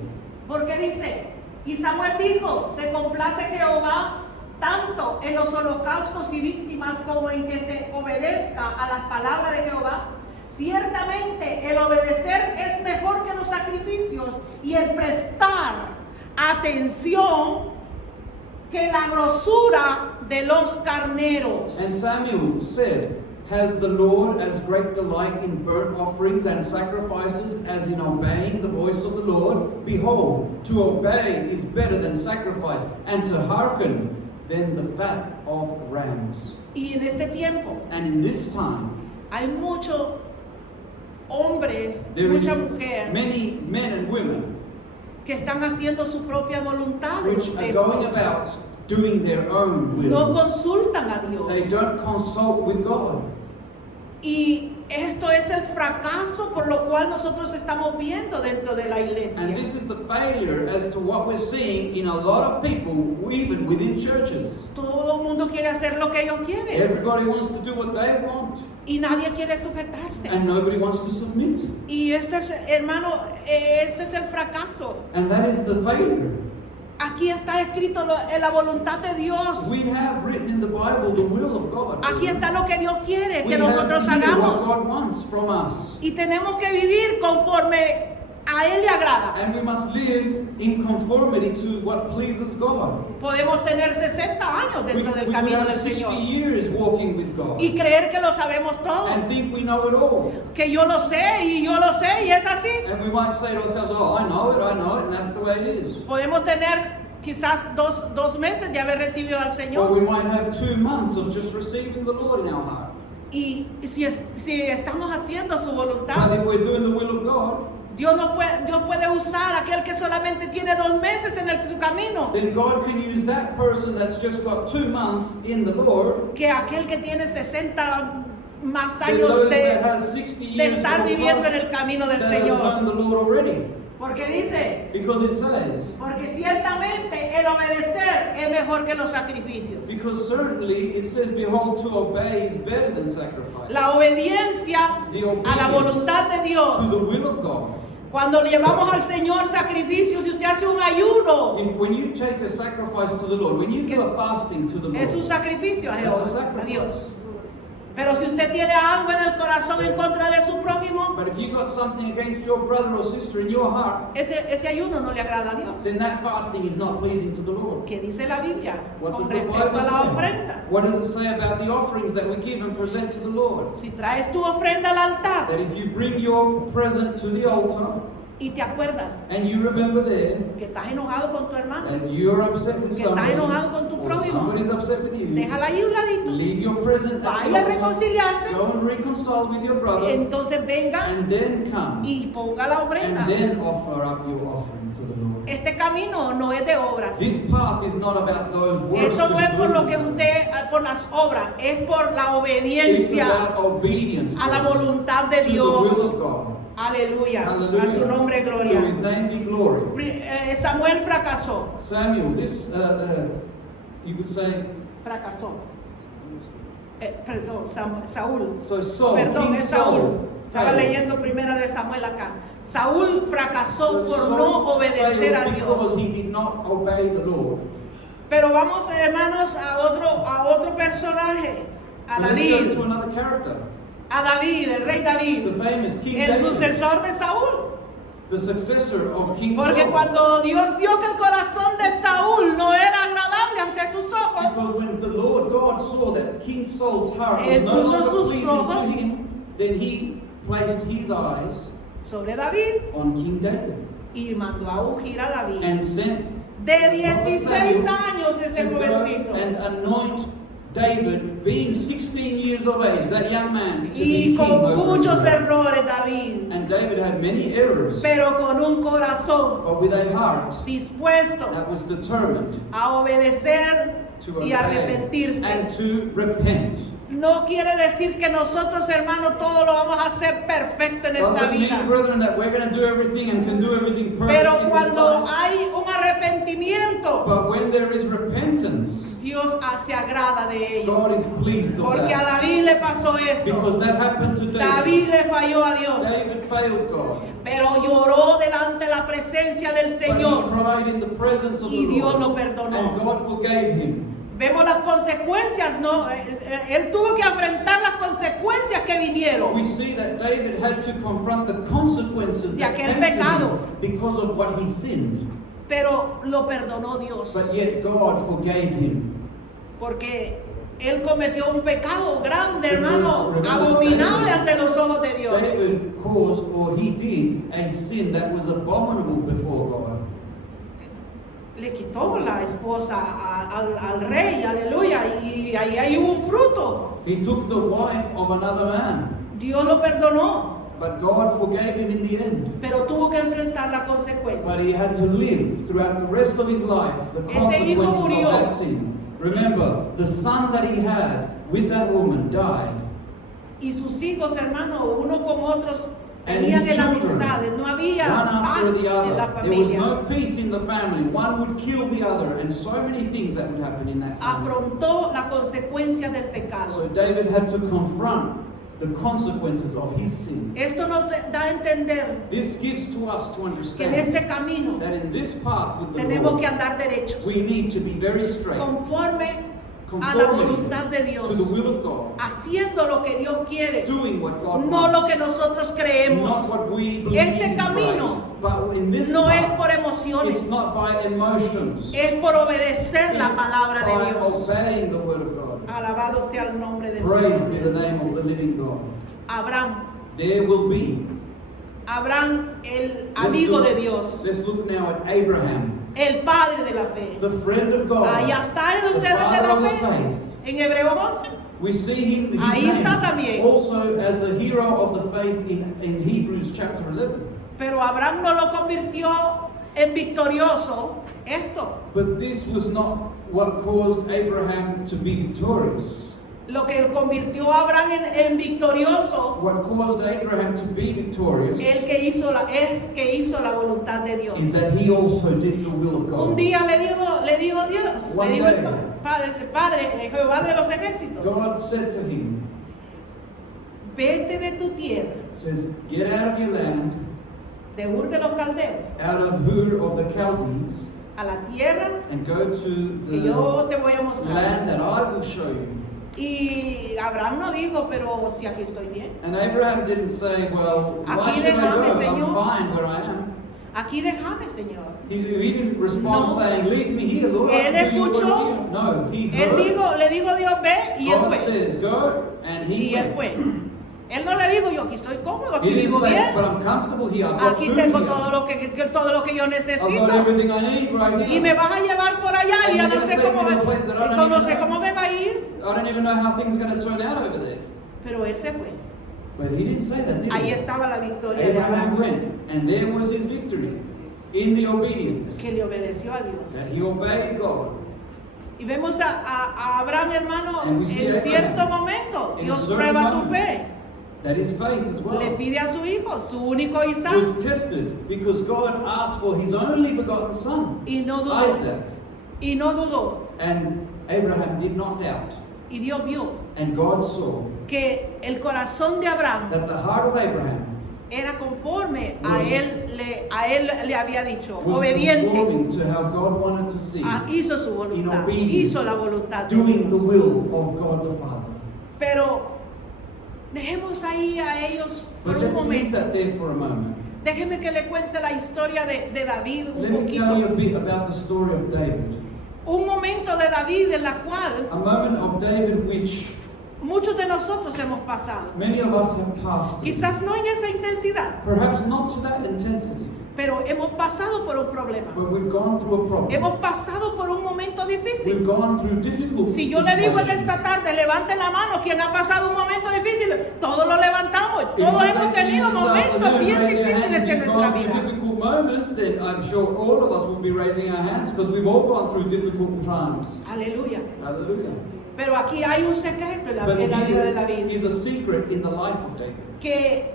porque dice, y Samuel dijo, se complace Jehová tanto en los holocaustos y víctimas como en que se obedezca a las palabras de Jehová. Ciertamente el obedecer es mejor que los sacrificios y el prestar atención que la grosura de los carneros. And Samuel said, has the Lord as great delight in burnt offerings and sacrifices as in obeying the voice of the Lord? Behold, to obey is better than sacrifice, and to hearken than the fat of rams. Y en este tiempo And in this time, hay mucho hombre, there is mucha mujer many men and women que están haciendo su propia voluntad en which los are going templos. about doing their own No will. consultan a They Dios. don't consult with God. Y esto es el fracaso por lo cual nosotros estamos viendo dentro de la iglesia. And this is the failure as to what we're seeing in a lot of people, even within churches. Todo el mundo quiere hacer lo que ellos quieren Everybody wants to do what they want, y nadie quiere sujetarse. and nobody wants to submit. Y este es, hermano, este es el fracaso. And that is the failure. Aquí está escrito la voluntad de Dios. We have written in the Bible the will of God. Aquí está lo que Dios quiere We que nosotros have here what hagamos. God wants from us. Y tenemos que vivir conforme a Él le agrada. And we must live in conformity to what pleases God. Podemos tener 60 años We dentro could del camino have del 60 Señor years walking with God y creer que lo sabemos todo, and think we know it all. que yo lo sé y yo lo sé y es así. And we might say to ourselves, oh, I know it, and that's the way it is. Podemos tener quizás dos meses de haber recibido al Or Señor we might have 2 months of just receiving the Lord in our heart. y si estamos haciendo su voluntad, But if we're doing the will of God, Dios puede usar a aquel que solamente tiene 2 meses en su camino, then God can use that person that's just got 2 months in the Lord, que aquel que tiene 60 más than años those de that has 60 de years estar or viviendo plus en el camino del that have Señor. known the Lord already. Porque dice, Because it says, porque ciertamente el obedecer es mejor que los sacrificios. because certainly it says, behold, to obey is better than sacrifice. La obediencia a la voluntad de To Dios. the will of God. Cuando llevamos al Señor sacrificios, si usted hace un ayuno, When you take a sacrifice to the Lord, when you do a fasting to the es un Lord, sacrificio a that's a Dios. A Dios. sacrifice. Pero si usted tiene algo en el corazón en contra de su prójimo, But if you got something against your brother or sister in your heart, ese ayuno no le agrada a Dios. then that fasting is not pleasing to the Lord. ¿Qué dice la Biblia What con does the respecto Bible a la say? ofrenda? What does it say about the offerings that we give and present to the Lord? Si traes tu ofrenda al altar That if you bring your present to the altar y te acuerdas and you remember there que estás enojado con tu hermano, that you're upset with que estás somebody enojado con tu or prójimo, somebody's upset with you, déjala ahí un ladito, leave your present at the vaya a altar, reconciliarse, go and reconcile with your brother, entonces venga and then come y ponga la ofrenda. and then offer up your offering to the Lord. Este camino no es de obras. This path is not about those works. Esto no just es por lo doing que them. usted, por las obras, es por la It's obediencia about obedience a la to voluntad de the will Dios. of God. Aleluya. Hallelujah. A su nombre To gloria. his name be glory. Samuel fracasó. Samuel, this you could say. Fracasó. Perdón, Saúl. So Saul, Perdón, King es Saúl. Saul, Estaba failed. leyendo primera de Samuel acá. Saúl fracasó So por Saul no obedecer a failed because Dios. he did not obey the Lord. Pero vamos, hermanos, a otro personaje, a Let's go David. to another character, A David, el rey the David, famous King el David, sucesor de Saúl. the successor of King Porque Saul. cuando Dios vio que el corazón de Saúl no era agradable ante sus ojos, Because when the Lord God saw that King Saul's heart was Él no puso longer sus pleasing ojos to him, then he placed his eyes sobre David on King David y mandó a ungir a David. and sent De 16 años ese to go jovencito. and anoint David, being 16 years of age, that young man, to Y be king con over muchos Israel. errores, David, And David had many errors, pero con un corazón but with a heart dispuesto that was determined a obedecer to y obey arrepentirse. and to repent. No quiere decir que nosotros, hermanos, todo lo vamos a hacer perfecto en esta Doesn't mean, vida. brethren, that we're going to do everything and can do everything perfect Pero in this cuando life. hay un arrepentimiento, But when there is repentance, Dios se agrada de ello. God is pleased of Porque a that. David le pasó esto. Because that happened to David David. le falló a Dios, David failed God. pero lloró delante de la presencia del But he Señor. cried in the presence of Y the Dios Lord. lo perdonó. And God forgave him. Vemos las consecuencias, ¿no? Él tuvo que enfrentar las consecuencias que vinieron. We see that David had to confront the consequences De that aquel came to pecado. him because of what he sinned. Pero lo perdonó Dios. But yet God forgave him. Porque él cometió un pecado grande, Because, hermano, remember, abominable David- ante los ojos de Dios. David caused, or he did, a sin that was abominable before God. Le quitó la esposa al rey, aleluya, y ahí hubo un fruto. He took the wife of another man, Dios lo perdonó, but God forgave him in the end. pero tuvo que enfrentar la consecuencia. But he had to live throughout the rest of his life the Ese hijo consequences murió. of that sin. Remember, the son that he had with that woman died. Y sus hijos, hermano, uno con otros, And tenían his children, enemistades, no había one paz after the en la other. There was familia. no peace in the family. One would kill the other, and so many things that would happen in that family. Afrontó la consecuencia del So pecado. David had to confront the consequences of his sin. Esto nos da a entender This gives to us to que en understand este camino that in this path with the tenemos que Lord, andar derechos, we need to be very straight, conforme a la conformity voluntad de Dios, to the will of God, haciendo lo que Dios quiere, doing what God no lo wants, que nosotros not creemos. what we believe Este is camino right. But in this No es path, por emociones, it's not by emotions. es por obedecer la It's palabra de by Dios. obeying the word of God. Alabado sea el nombre del Praised be Señor. the name of the living God. Abraham, There will be. Abraham, el amigo de Dios, Let's look now at Abraham, el padre de la fe. the friend of God, Allá está en los the héroes de father la of the fe, faith. en Hebreos 11. We see him his Ahí name está también. also as the hero of the faith in Hebrews chapter 11. Pero Abraham no lo convirtió en victorioso esto. But this was not what caused Abraham to be victorious. Lo que convirtió a Abraham en victorioso What caused Abraham to be victorious es que hizo la voluntad de Dios. is that he also did the will of Un God. día le dijo Dios, One le dijo el day. Padre, Jehová de los ejércitos, God said to him, vete de tu tierra, says, get out of your land, de Ur de los Caldeos, out of Ur of the Chaldees, a la tierra and go to que the yo te voy a mostrar. land that I will show you. Y Abraham no dijo, pero si aquí estoy bien, And Abraham didn't say, well, why Aquí should I déjame, go? Señor. I'm fine where I am. aquí déjame, Señor. He didn't respond No. saying, leave me here, Lord. I Él can do your word escuchó. here." No, he Él heard. le dijo Dios, ve, y él God fue. says, go, and he Y él went. fue. Él no le dijo, yo aquí estoy cómodo, aquí He didn't vivo say, bien. but I'm comfortable here. I've got Aquí food tengo here. todo lo que yo I've got necesito. everything I need right Y here. me vas a llevar por allá y ya no sé cómo me va a ir. I don't even know how things are going to turn out over there. Pero él se fue. But he didn't say that, did Ahí he? estaba la victoria de Abraham Abraham, went, and there was his victory in the obedience que le obedeció a Dios. that he obeyed God. Y vemos a Abraham, hermano, And we see en Abraham cierto momento, in Dios certain prueba su moments. fe. That his faith as well Le pide a su hijo, su único Isaac, was tested because God asked for his only begotten son, y no dudó. Isaac. Y no dudó. And Abraham did not doubt. Y Dios vio And God saw que el corazón de Abraham that the heart of Abraham era conforme a él le había dicho, was obediente. conforming to how God wanted to see, Hizo su in voluntad, obedience, hizo la voluntad de doing the Dios. will of God the Father. Pero dejemos ahí a ellos por But un let's leave momento. that there for a moment. Déjeme que le cuente la historia de David un Let me tell you a poquito. bit about the story of David. Un momento de David en la cual A moment of David which muchos de nosotros hemos pasado. many of us have passed through. Quizás no en esa intensidad, Perhaps not to that intensity, Pero hemos pasado por un problema. But we've gone through a problem. Hemos pasado por un momento We've difícil. gone through difficult Si yo le digo en situations. esta tarde, levante la mano, quien ha pasado un momento difícil, todos lo levantamos. If Todos you hemos say to you tenido this momentos afternoon, bien raise your hand difíciles if en you've nuestra gone through vida. difficult moments, then I'm sure all of us will be raising our hands because we've all gone through difficult times. Aleluya. Hallelujah. Pero aquí hay un secreto en la But vida de here David. is a secret in the life of David Que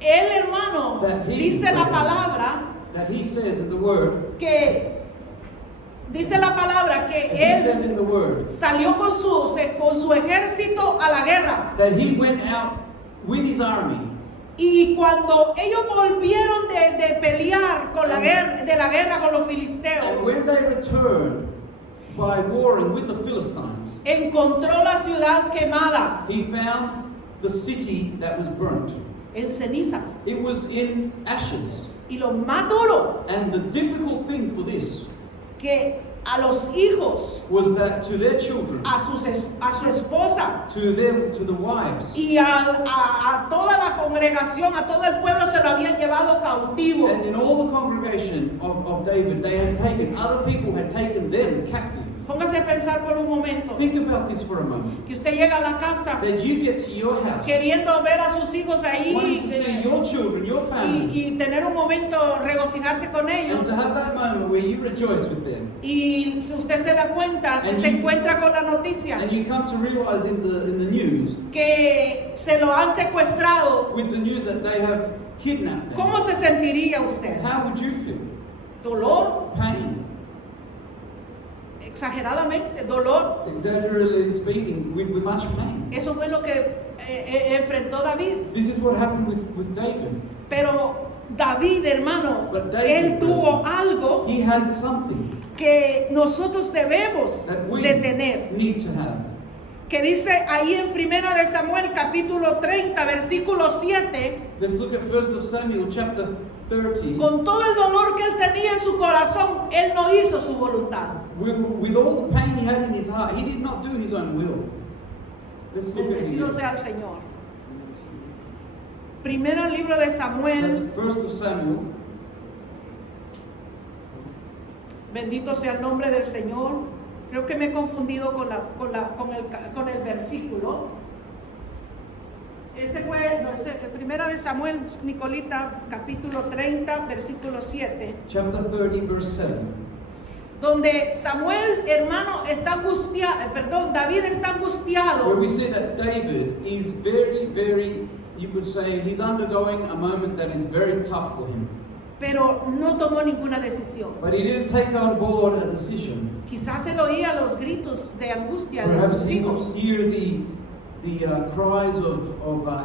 él, hermano, That he- dice la palabra that he says in the word, que dice la palabra que as he says él in the word, salió con su ejército a la guerra. that he went out with his army. Y cuando ellos volvieron de pelear con la guerra con los And filisteos, when they returned by warring with the Philistines, encontró la ciudad quemada he found the city that was burnt. en cenizas. It was in ashes. Y lo más duro, And the difficult thing for this que a los hijos, was that to their children, a su esposa to the wives, y a toda la congregación, a todo el pueblo se lo habían llevado cautivo. and in all the congregation of David, they had taken, other people had taken them captive. Póngase a pensar por un momento Think about this for a moment. que usted llega a la casa That you get to your house, queriendo ver a sus hijos ahí wanting to see your children, your family, y tener un momento, regocijarse con ellos. and to have that moment where you rejoice with them. Y si usted se da cuenta, And se you- encuentra con la noticia And you come to realize in the news, que se lo han secuestrado. with the news that they have kidnapped them. ¿Cómo se sentiría usted? How would you feel? Dolor, Pain. exageradamente, dolor. Exaggeratedly speaking, with much pain. Eso fue lo que enfrentó David. This is what happened with David. Pero David, hermano, But David, él tuvo algo He had something que nosotros debemos that we de tener. need to have. Que dice ahí en Primera de Samuel capítulo 30 versículo 7, Let's look at 1 Samuel chapter 30. con todo el dolor que él tenía en su corazón, él no hizo su voluntad. With all the pain he had in his heart, he did not do his own will. Let's look at Bendecido it. sea el Señor. Primero libro de That's Samuel, 1 Samuel. bendito sea el nombre del Señor. Creo que me he confundido con el versículo. Ese fue, Primera de Samuel, Nicolita, capítulo 30, versículo 7. Chapter 30, verse 7. Donde Samuel, hermano, está David está Where angustiado. we see that David is very, you could say, he's undergoing a moment that is very tough for him. Pero no tomó ninguna decisión. But he didn't take on board a decision. Quizás él oía los gritos de angustia de Perhaps sus he hijos, would hear the cries of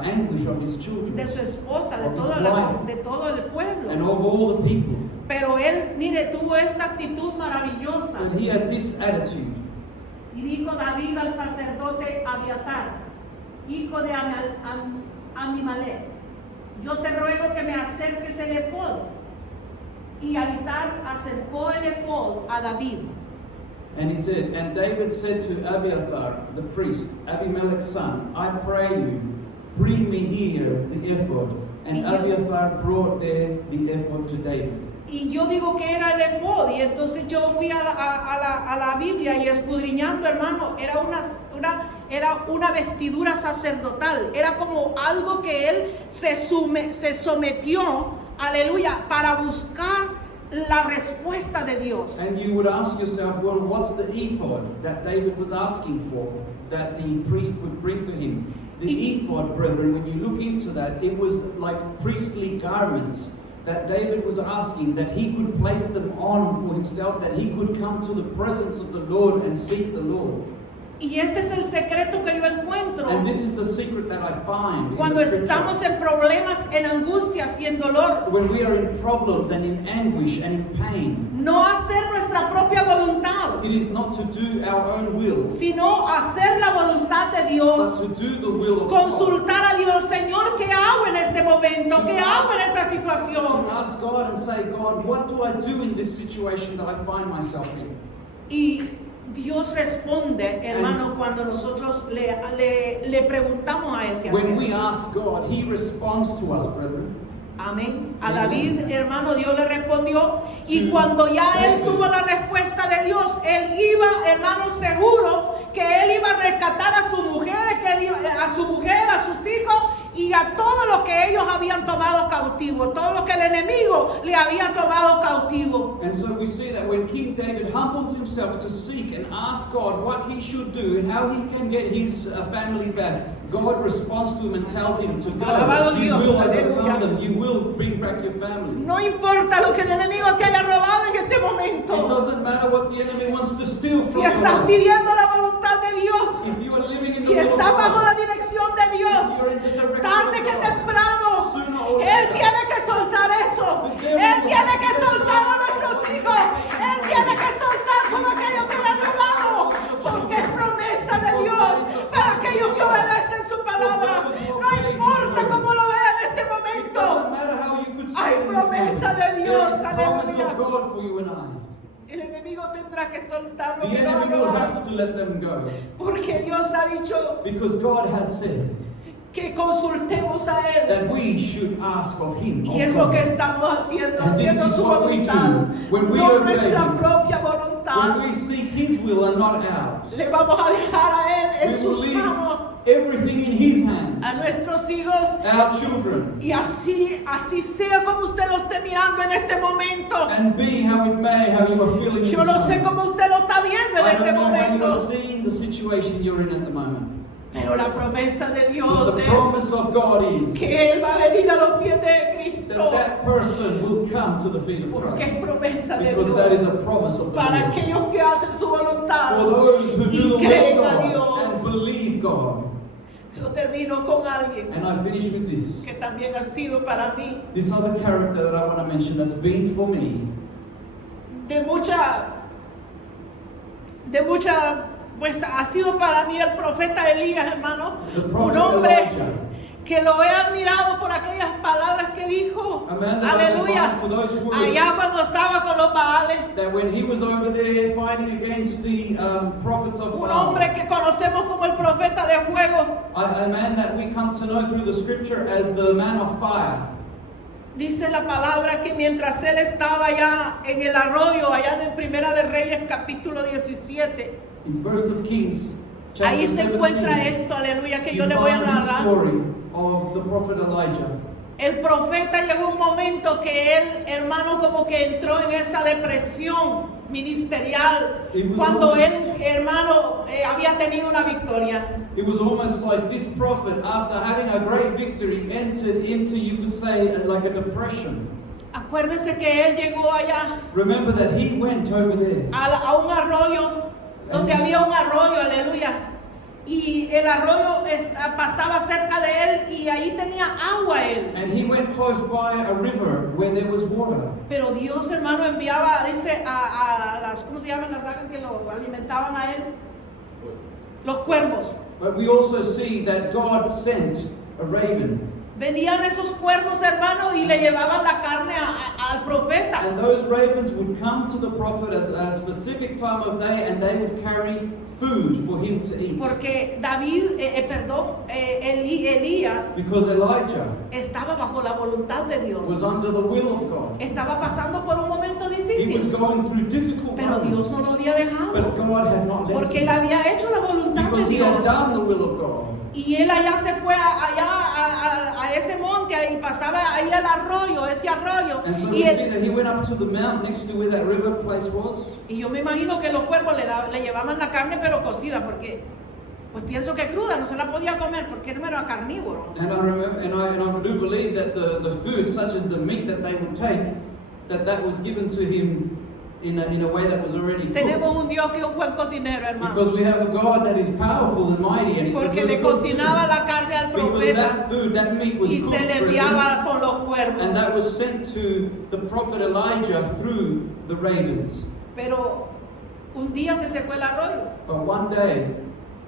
anguish of his children de su esposa, Of his wife. de todo el pueblo. and of all the people. Pero él, mire, tuvo esta actitud maravillosa. And he had this attitude. Y dijo David al sacerdote Abiatar, hijo de Amimalek, yo te ruego que me acerques el efod. Y Abiatar acercó el efod a David. And he said, and David said to Abiathar, the priest, Abimelech's son, I pray you, bring me here the ephod. And Abiathar brought there the ephod to David. Y yo digo que era el efod, y entonces yo fui a la Biblia y escudriñando, hermano, era una vestidura sacerdotal, era como algo que él se sometió, aleluya, para buscar la respuesta de Dios. And you would ask yourself, well, what's the ephod that David was asking for, that the priest would bring to him? The ephod, brethren, when you look into that, it was like priestly garments that David was asking that he could place them on for himself, that he could come to the presence of the Lord and seek the Lord. Y este es el secreto que yo encuentro And this is the secret that I find in cuando the scripture. estamos en problemas, en angustias y en dolor. When we are in problems and in anguish and in pain, No hacer nuestra propia voluntad, it is not to do our own will, sino hacer la voluntad de but Dios. to do the will of God. Consultar a Dios, Señor, ¿qué hago en este momento? ¿Qué hago en esta To situación? ask God and say, God, what do I do in this situation that I find myself in? Y Dios responde, hermano, cuando nosotros le preguntamos a Él qué When hacer. we ask God, He responds to us, brethren. Amén. A David, hermano, Dios le respondió. Y cuando ya él tuvo la respuesta de Dios, él iba, hermano, seguro que él iba a rescatar a su mujer, a sus hijos y a todo lo que ellos habían tomado cautivo, todo lo que el enemigo le había tomado cautivo. And so we see that when King David humbles himself to seek and ask God what he should do and how he can get his family back, God responds to him and tells him to go. Alabado You Dios, will aleluya. overcome them. You will bring back your family. No importa lo que el enemigo te haya robado en este It momento. doesn't matter what the enemy wants to steal Si from you. estás viviendo la voluntad de Dios, If you are living in si the will of estás bajo God, la dirección de Dios, if you're in the direction tarde of que God, temprano, sooner or Él later, tiene que soltar eso. Él tiene que soltar a nuestros hijos. Él tiene que soltar todo aquello que le han robado. Porque es promesa de Dios para aquellos que obedecen su palabra. No importa cómo lo vean en este it momento. doesn't matter how you could Hay say this promesa morning. de Dios, There is a promise aleluya. of God for you and I. El enemigo tendrá que soltar lo The que no ha enemy will robado. have to let them go. Porque Dios ha dicho Because God has said que consultemos a Él. that we should ask of Him. Y of es lo God. que estamos haciendo, And this haciendo is su what we do voluntad, when we no obey nuestra Him. propia voluntad. When we seek His will and not ours, Le vamos a dejar a Él we en will sus leave manos, everything in His hands. a nuestros hijos, Our children. y así sea como usted lo esté mirando en este momento. And be how it may, how you are feeling. Yo no sé cómo usted lo está viendo en I este don't know how you momento, are seeing the situation you're in at the moment. pero la promesa de But Dios the es promise of God is que Él va a venir a los pies de Cristo, that person will come to the feet of porque es Christ. promesa de Because that is Dios a promise of the para Lord. aquellos que hacen su voluntad For those who y do the will creen of a God Dios. and believe God. Yo termino con alguien And I finish with this. que también ha sido para mí This other character that I want to mention that's been for me, pues ha sido para mí el profeta Elías, hermano, the un prophet hombre Elijah. que lo he admirado por aquellas palabras que dijo, A man that I aleluya, admire for those words. allá cuando estaba con los Baales, That when he was over there fighting against the prophets of un Baal, hombre que conocemos como el profeta de fuego, a man that we come to know through the scripture as the man of fire. dice la palabra que mientras él estaba allá en el arroyo, allá en el Primera de Reyes capítulo 17, In 1st of Kings, chapter ahí se 17, encuentra esto, aleluya, que yo you le voy a find this narrar. story of the prophet Elijah. El profeta llegó un momento que él, hermano, como que entró en esa depresión ministerial cuando él, hermano, había tenido una victoria. It was almost like this prophet, after having a great victory, entered into, you could say, like a depression. Acuérdese que él llegó allá Remember that he went over there. a un arroyo, donde había un arroyo, aleluya. Y el arroyo pasaba cerca de él y ahí tenía agua él. And he went close by a river where there was water. Pero Dios, hermano, enviaba, dice, a las, ¿cómo se llaman las aves que lo alimentaban a él? Los cuervos. But we also see that God sent a raven. Venían esos cuervos, hermano, y le llevaban la carne al profeta. And those ravens would come to the prophet at a specific time of day and they would carry food for him to eat. Porque Elías Because Elijah estaba bajo la voluntad de Dios. was under the will of God. Estaba pasando por un momento He was difícil, going through difficult pero Dios moments. no lo había dejado. But God had not left Porque él him. había hecho la voluntad de Because he had Dios. done the will of God. Y él allá se fue a ese monte y pasaba ahí al arroyo, ese arroyo. And so Y, we see él- that he went up to the mount next to where that river place was. y yo me imagino que los cuervos le llevaban la carne pero cocida, porque pues pienso que cruda no se la podía comer porque él no era carnívoro. And I remember, and I do believe that the food, such as the meat that they would take, that was given to him in a way that was already Tenemos cooked. un Dios que es un buen cocinero, hermano. Because we have a God that is powerful and mighty, and He's a Porque good le cook. cocinaba la carne al Because profeta that food, that meat was y cooked se le for him, enviaba con los and cuervos. that was sent to the prophet Elijah through the ravens. Pero un día se secó el arroyo But one day,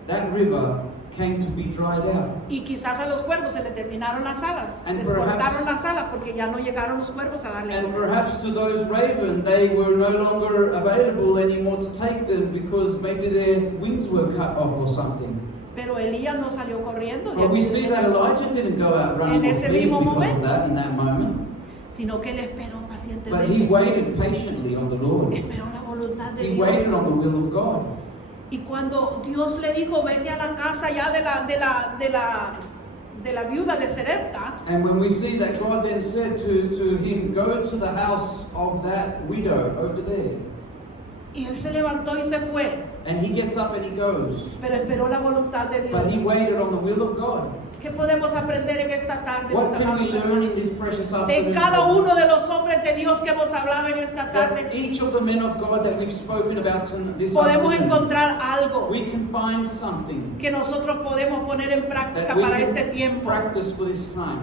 that river came to be dried out. y quizás a los cuervos se le terminaron las alas. And Les perhaps- cortaron las alas porque ya no llegaron los cuervos a darle a And comer. perhaps to those ravens, they were no longer available anymore to take them because maybe their wings were cut off or something. Pero Elías no salió corriendo de But we aquí, see that Elijah didn't go out running En or ese fleeing mismo because of momento. that in that moment. sino que él esperó But he pacientemente. waited patiently on the Lord. Esperó la voluntad de He waited Dios. on the will of God. Y cuando Dios le dijo, vete a la casa ya de la viuda de Serepta, And when we see that God then said to him, go to the house of that widow over there. y él se levantó y se fue, And he gets up and he goes. pero esperó la voluntad de But he Dios. waited on the will of God. ¿Qué podemos aprender en esta tarde, mis What can we amados learn in hermanos? this precious De afternoon? cada uno de los hombres de Dios que hemos hablado en esta That tarde, each of the men of God that we've spoken about this podemos afternoon, encontrar algo we can find something que nosotros podemos poner en práctica that we para can este tiempo. practice for this time.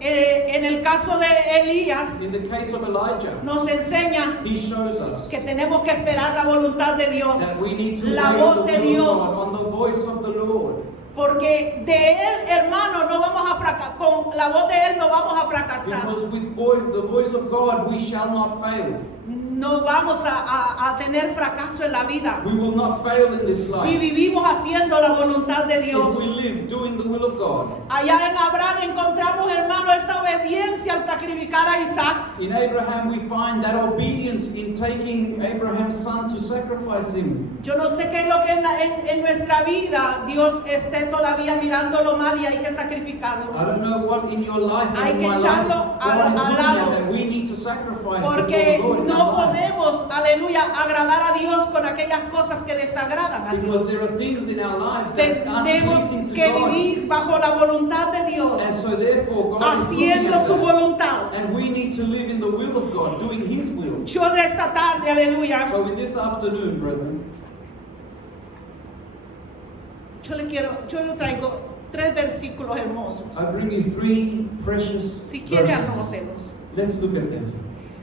En el caso de Elías, In the case of Elijah, nos enseña he shows us que tenemos que esperar la voluntad de Dios, that we need to la wait voz on the de will of Dios, God, on the voice of the Lord. porque de Él, hermano, no vamos a fracasar, con la voz de Él no vamos a fracasar, Because with the voice of God, we shall not fail. no vamos a tener fracaso en la vida. We will not fail in this Si life. vivimos haciendo la voluntad de If Dios. we live doing the will of God. Allá en Abraham encontramos, hermano, esa obediencia al sacrificar a Isaac. In Abraham, we find that obedience in taking Abraham's son to sacrifice him. Yo no sé qué es lo que en nuestra vida Dios esté todavía mirándolo mal y hay que sacrificarlo. I don't know what in your life Hay and que in my life echarlo God is al looking lado. at that we need to sacrifice Porque before the Lord in no our life. podemos, aleluya, agradar a Dios con aquellas cosas que desagradan a Because Dios. there are things in our lives that aren't Tenemos pleasing to que God. vivir bajo la voluntad de Dios, And so therefore God is looking haciendo at su that. voluntad. And we need to live in the will of God, doing His will. Yo de esta tarde, aleluya, So in this afternoon, brethren, yo le traigo 3 versículos hermosos. I bring you 3 precious Si quiere, verses. anótelos. Let's look at them.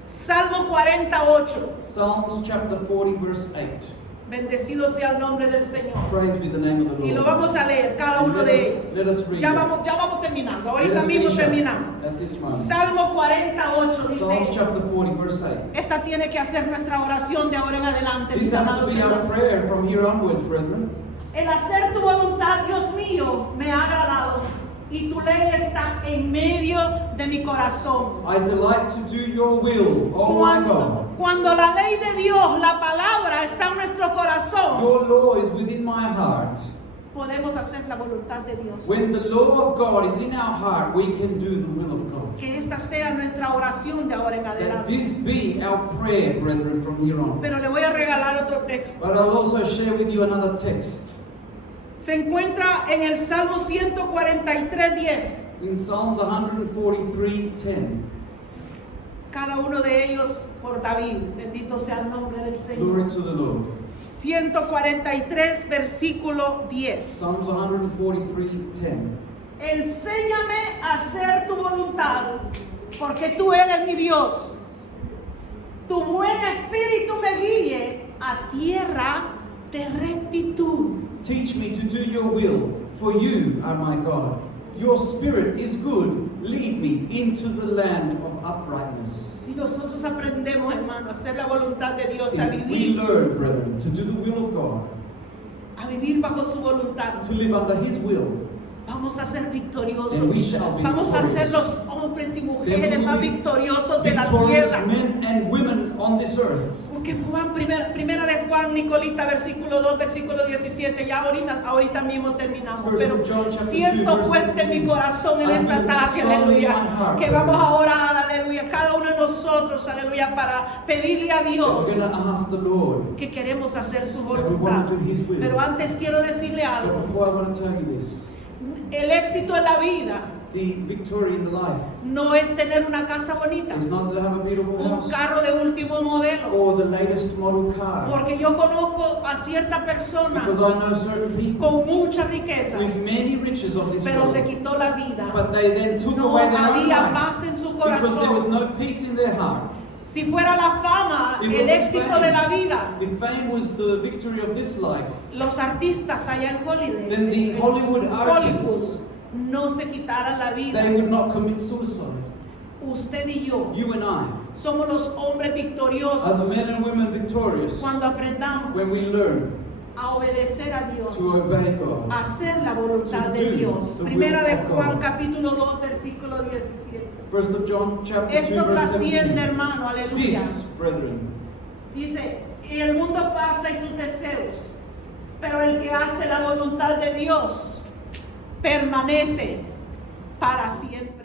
Salmo 48. Psalms chapter 40, verse 8. Bendecido sea el nombre del Señor. Praise be the name of the Y lo Lord. vamos a leer cada And uno de ellos. let us read Ya it. vamos terminando. Let Ahorita us mismo finish up terminamos. at this moment. Salmo 48 Psalms dice, chapter 40, verse 8. esta tiene que hacer nuestra oración de ahora en adelante, This mis has to amados be our hermanos. prayer from here onwards, brethren. El hacer tu voluntad, Dios mío, me ha agradado. Y tu ley está en medio de mi corazón. I delight to do your will, oh my God. Cuando la ley de Dios, la palabra, está en nuestro corazón, Your law is within my heart. podemos hacer la voluntad de Dios. When the law of God is in our heart, we can do the will of God. Que esta sea nuestra oración de ahora en That adelante. this be our prayer, brethren, from here on. Pero le voy a regalar otro texto. But I'll also share with you another text. Se encuentra en el Salmo 143:10. In Psalms 143:10. Cada uno de ellos por David. Bendito sea el nombre del Glory Señor. to the Lord. 143, versículo 10. Psalms 143:10. Enséñame a hacer tu voluntad, porque tú eres mi Dios. Tu buen espíritu me guíe a tierra de rectitud. Teach me to do your will, for you are my God. Your spirit is good. Lead me into the land of uprightness. Si nosotros aprendemos, hermano, a hacer la voluntad de Dios, a If we vivir learn, brethren, to do the will of God, bajo su voluntad, to live under His will, vamos a ser victoriosos. then we shall be Vamos a ser victorious. los hombres y Then we mujeres will más be victoriosos de la victorious tierra. men and women on this earth. Porque primera de Juan, Nicolita, versículo 2, versículo 17, ya ahorita mismo terminamos. First Pero of John, chapter 2, siento verse fuerte en mi 17. corazón en I esta feel tarde, strongly in aleluya, my heart, que vamos a orar, aleluya, cada uno de nosotros, aleluya, para pedirle a Dios We're going to ask the Lord. que queremos hacer su That we want voluntad. to do His will. Pero antes quiero decirle But algo, before I want to tell you this, el éxito en la vida the victory in the life no es tener una casa bonita, is not to have a beautiful un house carro de último modelo, or the latest model car. porque yo conozco a cierta persona Because I know certain people con muchas riquezas, with many riches of this pero se world. quitó la vida. But they then took No away their own había lives paz en su because there was corazón. no peace in their heart. Si fuera la fama, If el it was éxito fame, de la vida, if fame was the victory of this life, los artistas allá en Hollywood, then the Hollywood artists, no se quitaran la they vida. would not commit suicide. Usted y yo You and I somos los hombres victoriosos are the men and women victorious cuando aprendamos when we learn a obedecer a Dios, to obey God. a hacer la voluntad To de do Dios. the Primera will de of Juan, God. capítulo 2, versículo 17. 1 of John chapter 2 Esto verse trasciende, 17. hermano, aleluya. This, brethren, Dice, y el mundo pasa y sus deseos, pero el que hace la voluntad de Dios permanece para siempre.